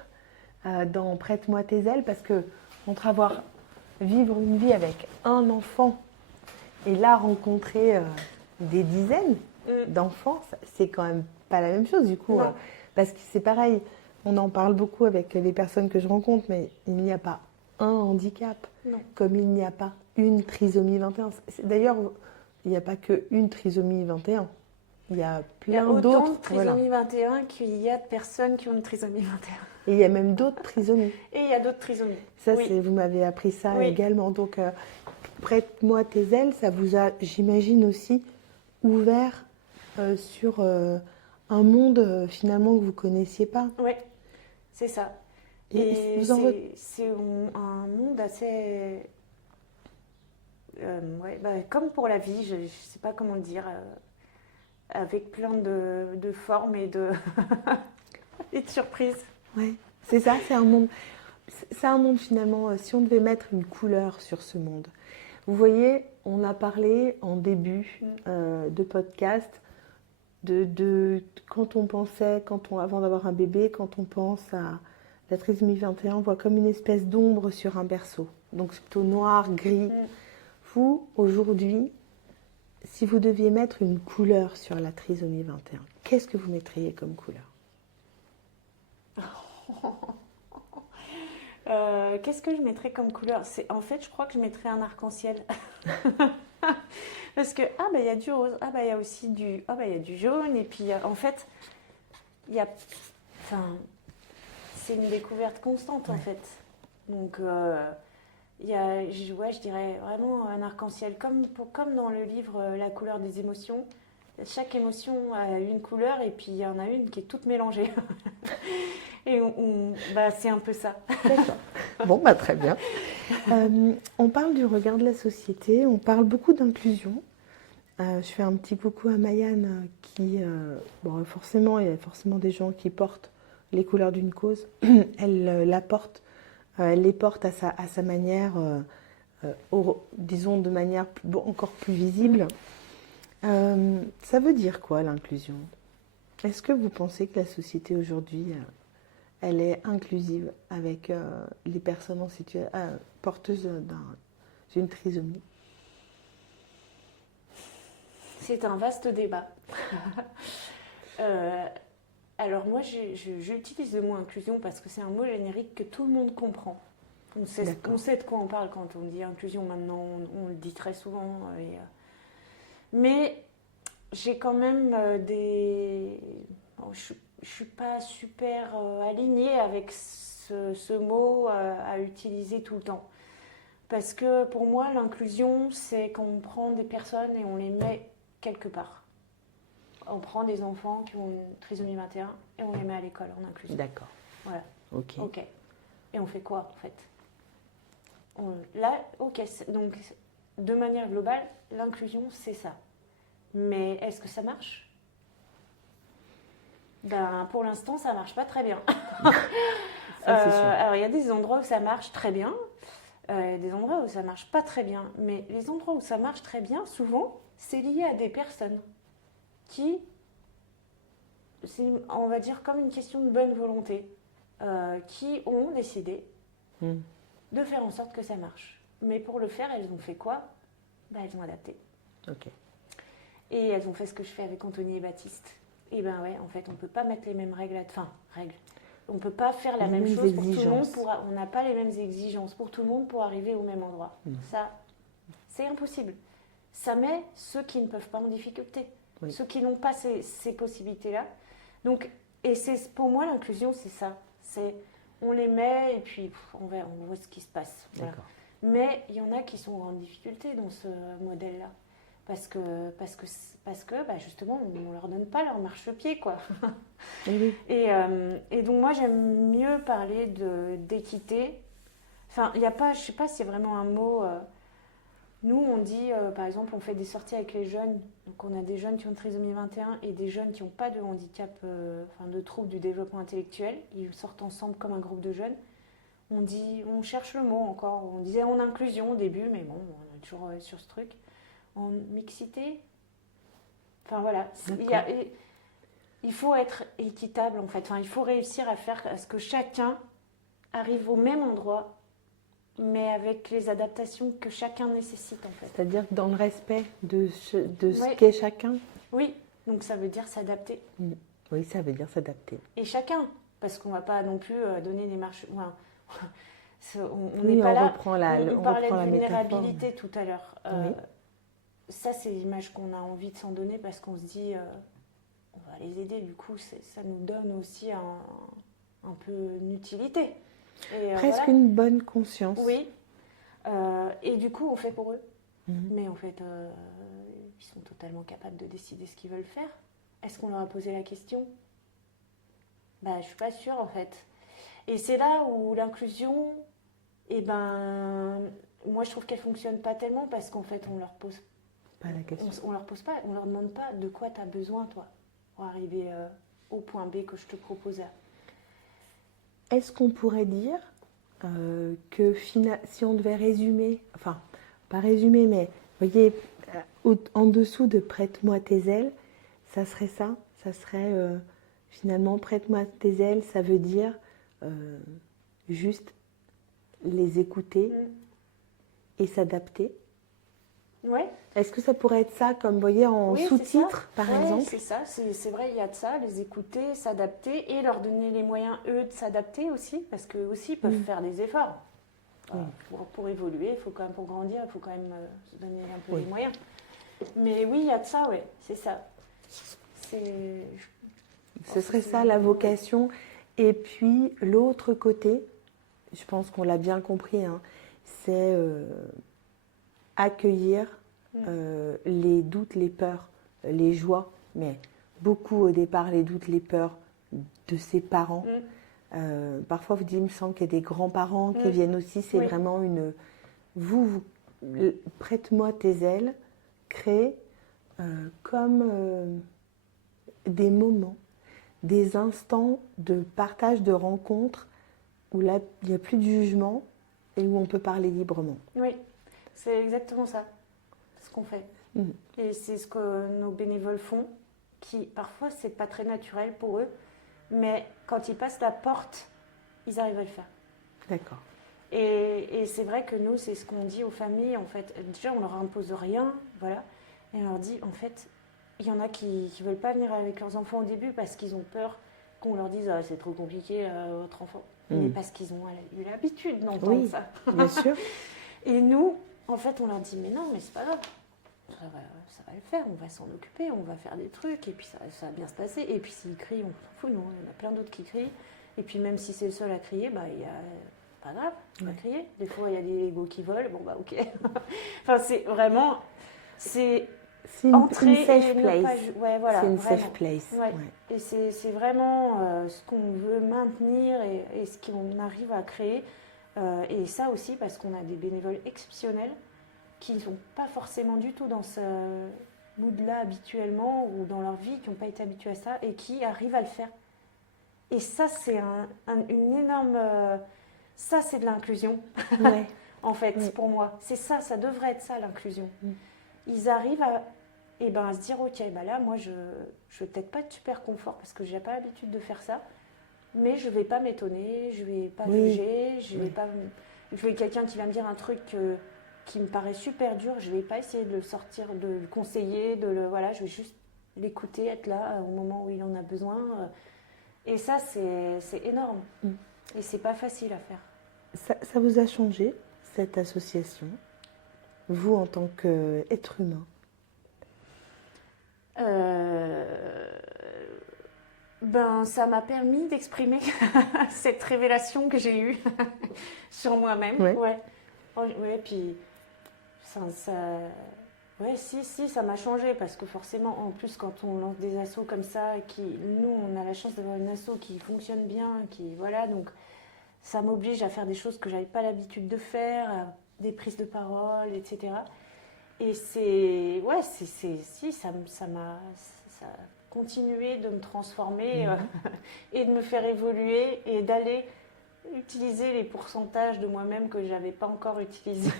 dans Prête-moi tes ailes, parce que entre vivre une vie avec un enfant et là rencontrer des dizaines d'enfants, c'est quand même pas la même chose du coup. Parce que c'est pareil, on en parle beaucoup avec les personnes que je rencontre, mais il n'y a pas un handicap, comme il n'y a pas une trisomie 21. D'ailleurs, il n'y a pas qu'une trisomie 21. Il y a plein d'autres. Il y a autant de trisomie 21 qu'il y a de personnes qui ont une trisomie 21. Et il y a même d'autres trisomies. Et il y a d'autres trisomies. Ça, vous m'avez appris ça également. Donc, Prête-moi tes ailes, ça vous a, j'imagine aussi, ouvert sur un monde finalement que vous ne connaissiez pas. Oui, c'est ça. Et c'est un monde assez... comme pour la vie, je ne sais pas comment le dire, avec plein de formes et de surprises. Oui, c'est ça, c'est un monde finalement, si on devait mettre une couleur sur ce monde. Vous voyez, on a parlé en début de podcast de quand on pensait, avant d'avoir un bébé, quand on pense à la trisomie 21, on voit comme une espèce d'ombre sur un berceau. Donc c'est plutôt noir, gris. Vous, aujourd'hui, si vous deviez mettre une couleur sur la trisomie 21, qu'est-ce que vous mettriez comme couleur? Qu'est-ce que je mettrais comme couleur? En fait, je crois que je mettrais un arc-en-ciel. Parce que, il y a du rose, il y a aussi il y a du jaune, et puis en fait, c'est une découverte constante en fait. Donc, je dirais vraiment un arc-en-ciel, comme dans le livre La couleur des émotions. Chaque émotion a une couleur et puis il y en a une qui est toute mélangée. Et c'est un peu ça. D'accord. Bon, très bien. On parle du regard de la société, on parle beaucoup d'inclusion. Je fais un petit coucou à Mayanne qui, bon, forcément, il y a forcément des gens qui portent les couleurs d'une cause. Elle elle les porte à sa manière, disons de manière encore plus visible. Ça veut dire quoi l'inclusion? Est-ce que vous pensez que la société aujourd'hui, elle est inclusive avec les personnes porteuses d'une trisomie? C'est un vaste débat. Alors moi, j'utilise le mot inclusion parce que c'est un mot générique que tout le monde comprend. On sait de quoi on parle quand on dit inclusion maintenant, on le dit très souvent. Mais j'ai quand même je ne suis pas super alignée avec ce mot à utiliser tout le temps. Parce que pour moi, l'inclusion, c'est quand on prend des personnes et on les met quelque part. On prend des enfants qui ont une trisomie 21 et on les met à l'école en inclusion. D'accord. Voilà. Ok. Et on fait quoi en fait? Là, ok. Donc, de manière globale, l'inclusion, c'est ça. Mais est-ce que ça marche? Ben, pour l'instant, ça marche pas très bien. Ça, c'est sûr. Alors, il y a des endroits où ça marche très bien, des endroits où ça marche pas très bien. Mais les endroits où ça marche très bien, souvent, c'est lié à des personnes qui, c'est, on va dire, comme une question de bonne volonté, qui ont décidé de faire en sorte que ça marche. Mais pour le faire, elles ont fait quoi? Ben, elles ont adapté. Ok. Et elles ont fait ce que je fais avec Anthony et Baptiste. Et ben ouais, en fait, on ne peut pas mettre les mêmes règles. On ne peut pas faire la même chose pour tout le monde. On n'a pas les mêmes exigences pour tout le monde pour arriver au même endroit. Ça, c'est impossible. Ça met ceux qui ne peuvent pas en difficulté. Oui. Ceux qui n'ont pas ces possibilités-là. Donc, et pour moi, l'inclusion, c'est ça. On les met et puis on voit ce qui se passe. Voilà. Mais il y en a qui sont en grande difficulté dans ce modèle-là. Parce que bah justement, on ne leur donne pas leur marchepied, quoi. Oui. Et donc, moi, j'aime mieux parler d'équité. Enfin, il n'y a pas, je ne sais pas si c'est vraiment un mot. Nous, on dit, par exemple, on fait des sorties avec les jeunes. Donc, on a des jeunes qui ont trisomie 21 et des jeunes qui n'ont pas de handicap, de troubles du développement intellectuel. Ils sortent ensemble comme un groupe de jeunes. On cherche le mot encore. On disait en inclusion au début, mais bon, on est toujours sur ce truc. En mixité. Enfin voilà, il faut être équitable en fait. Enfin, il faut réussir à faire à ce que chacun arrive au même endroit, mais avec les adaptations que chacun nécessite en fait. C'est-à-dire dans le respect de ce qu'est chacun. Oui, donc ça veut dire s'adapter. Oui, ça veut dire s'adapter. Et chacun, parce qu'on ne va pas non plus donner des marches. On n'est pas là. On parlait de vulnérabilité tout à l'heure. Oui. Ça, c'est l'image qu'on a envie de s'en donner parce qu'on se dit, on va les aider. Du coup, ça nous donne aussi un peu une utilité. Et, presque une bonne conscience. Oui. Et du coup, on fait pour eux. Mais en fait, ils sont totalement capables de décider ce qu'ils veulent faire. Est-ce qu'on leur a posé la question? Bah, je suis pas sûre, en fait. Et c'est là où l'inclusion, moi, je trouve qu'elle fonctionne pas tellement parce qu'en fait, on leur pose pas la question. On leur pose pas, on leur demande pas de quoi tu as besoin, toi, pour arriver au point B que je te propose là. Est-ce qu'on pourrait dire que si on devait résumer, enfin, pas résumer, mais vous voyez, en dessous de prête-moi tes ailes, ça serait ça? Ça serait finalement prête-moi tes ailes, ça veut dire juste les écouter et s'adapter. Ouais. Est-ce que ça pourrait être ça, comme vous voyez, en sous-titre, par exemple? C'est ça, c'est vrai, il y a de ça, les écouter, s'adapter et leur donner les moyens, eux, de s'adapter aussi, parce qu'eux aussi peuvent faire des efforts. Pour évoluer, pour grandir, il faut quand même se donner un peu les moyens. Mais oui, il y a de ça, oui, c'est ça. Ce serait ça, la vocation. Et puis, l'autre côté, je pense qu'on l'a bien compris, hein, c'est accueillir les doutes, les peurs, les joies, mais beaucoup au départ les doutes, les peurs de ses parents. Parfois vous dites, il me semble qu'il y a des grands-parents qui viennent aussi, c'est vraiment une... Vous prête-moi tes ailes, crée comme des moments, des instants de partage, de rencontre, où là, il n'y a plus de jugement et où on peut parler librement. Oui, c'est exactement ça, ce qu'on fait. Mhm. Et c'est ce que nos bénévoles font, qui parfois c'est pas très naturel pour eux, mais quand ils passent la porte, ils arrivent à le faire. D'accord. Et c'est vrai que nous, c'est ce qu'on dit aux familles, en fait. Déjà, on leur impose rien, voilà. Et on leur dit, en fait, il y en a qui veulent pas venir avec leurs enfants au début parce qu'ils ont peur qu'on leur dise, ah, c'est trop compliqué, votre enfant. Mais parce qu'ils ont eu l'habitude d'entendre ça. Bien sûr. Et nous, en fait, on leur dit, mais non, mais c'est pas grave. Ça va le faire, on va s'en occuper, on va faire des trucs, et puis ça va bien se passer. Et puis s'ils crient, on s'en fout, non, il y en a plein d'autres qui crient. Et puis même si c'est le seul à crier, bah, il y a... pas grave, on va crier. Des fois, il y a des égos qui volent, bon bah ok. Enfin, c'est vraiment... C'est une safe place. Ouais, voilà, c'est une vraiment. safe place. Ouais. Ouais. Et c'est vraiment ce qu'on veut maintenir et ce qu'on arrive à créer. Et ça aussi parce qu'on a des bénévoles exceptionnels qui ne sont pas forcément du tout dans ce mood-là habituellement ou dans leur vie, qui n'ont pas été habitués à ça et qui arrivent à le faire. Et ça, c'est une énorme... ça, c'est de l'inclusion, Ouais. en fait, Ouais. pour moi. C'est ça, ça devrait être ça, l'inclusion. Mm. Ils arrivent à se dire, ok, bah là, moi, je vais peut-être pas être super confort parce que j'ai pas l'habitude de faire ça, mais je vais pas m'étonner, je vais pas juger, je vais quelqu'un qui va me dire un truc qui me paraît super dur, je vais pas essayer de le sortir, de le conseiller, voilà, je vais juste l'écouter, être là au moment où il en a besoin. Et ça, c'est énorme. Mm. Et c'est pas facile à faire. Ça vous a changé, cette association, vous en tant qu'être humain? Ben, ça m'a permis d'exprimer cette révélation que j'ai eue sur moi-même. Ouais. Ouais, puis ouais, si, ça m'a changé parce que forcément, en plus, quand on lance des assos comme ça, nous, on a la chance d'avoir une asso qui fonctionne bien, voilà, donc ça m'oblige à faire des choses que j'avais pas l'habitude de faire, des prises de parole, etc. Et ça a continué de me transformer et de me faire évoluer et d'aller utiliser les pourcentages de moi-même que je n'avais pas encore utilisés,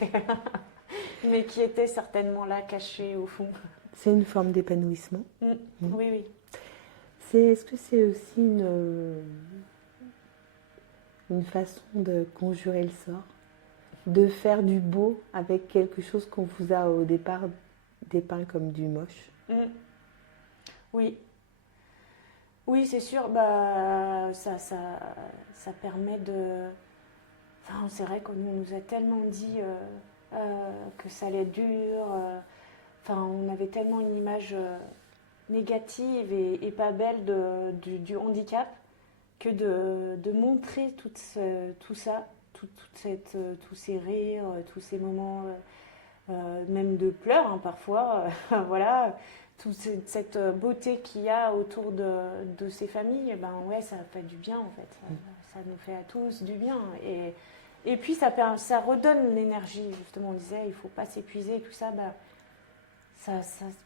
mais qui étaient certainement là, cachés au fond. C'est une forme d'épanouissement. Oui. Est-ce que c'est aussi une façon de conjurer le sort, de faire du beau avec quelque chose qu'on vous a au départ dépeint comme du moche? Oui, c'est sûr. Bah, ça permet de... Enfin, c'est vrai qu'on nous a tellement dit que ça allait être dur. Enfin, on avait tellement une image négative et pas belle du handicap que de montrer tout ça, tous ces rires, tous ces moments, même de pleurs parfois, voilà, toute cette beauté qu'il y a autour de ces familles, ben ouais, ça fait du bien en fait, ça nous fait à tous du bien. Et puis ça redonne l'énergie, justement, on disait, il ne faut pas s'épuiser, tout ça, bah, ça,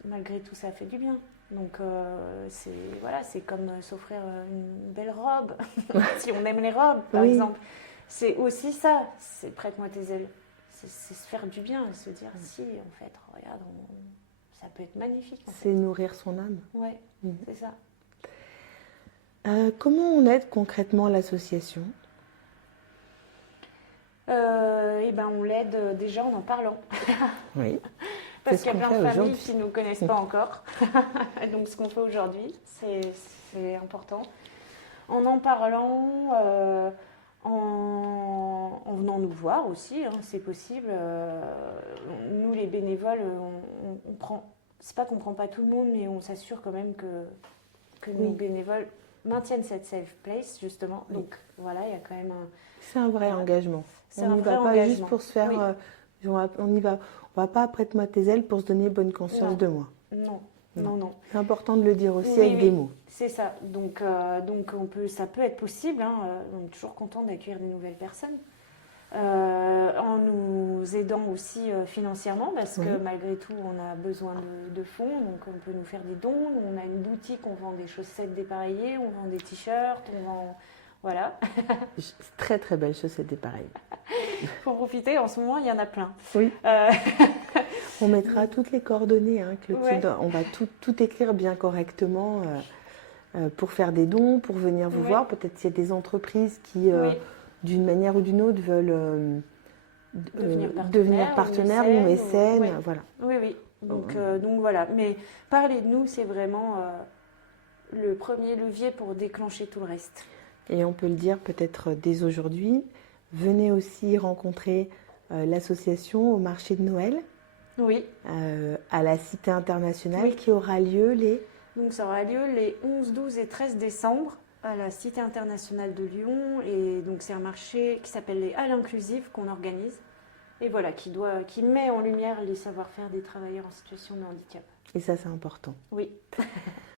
malgré tout, ça fait du bien. Donc c'est comme s'offrir une belle robe, si on aime les robes par exemple. C'est aussi ça, c'est prête-moi tes ailes. C'est se faire du bien et se dire si en fait, regarde, ça peut être magnifique. C'est nourrir son âme. Ouais, c'est ça. Comment on aide concrètement l'association? On l'aide déjà en parlant. Oui. Parce qu'il y a plein de familles qui ne nous connaissent pas encore. Donc ce qu'on fait aujourd'hui, c'est important. En parlant, en venant nous voir aussi, c'est possible. Nous, les bénévoles, on prend... C'est pas qu'on prend pas tout le monde, mais on s'assure quand même que nos bénévoles maintiennent cette safe place, justement. Oui. Donc voilà, il y a quand même C'est un vrai engagement. On n'y va pas juste pour se faire... on va pas prête-moi tes ailes pour se donner bonne conscience de moi. Non. C'est important de le dire aussi avec des mots. C'est ça. Donc ça peut être possible. On est toujours content d'accueillir des nouvelles personnes. En nous aidant aussi financièrement, parce Oui. que malgré tout, on a besoin de fonds, donc on peut nous faire des dons. On a une boutique, on vend des chaussettes dépareillées, on vend des t-shirts, on vend... Voilà, Très très belles chaussettes dépareillées. faut profiter, en ce moment, il y en a plein. Oui. Euh, On mettra toutes les coordonnées, hein, Clotilde. Ouais. On va tout écrire bien correctement pour faire des dons, pour venir vous Ouais. voir. Peut-être s'il y a des entreprises qui, Oui. d'une manière ou d'une autre, veulent devenir partenaires ou mécènes. ouais. Voilà. Oui, oui. Donc voilà. Mais parler de nous, c'est vraiment le premier levier pour déclencher tout le reste. Et on peut le dire peut-être dès aujourd'hui. Venez aussi rencontrer l'association au marché de Noël Oui. à la Cité internationale Oui. qui aura lieu les... Donc ça aura lieu les 11, 12 et 13 décembre à la Cité internationale de Lyon. Et donc c'est un marché qui s'appelle les Halles inclusives qu'on organise. Et voilà, qui met en lumière les savoir-faire des travailleurs en situation de handicap. Et ça, c'est important. Oui.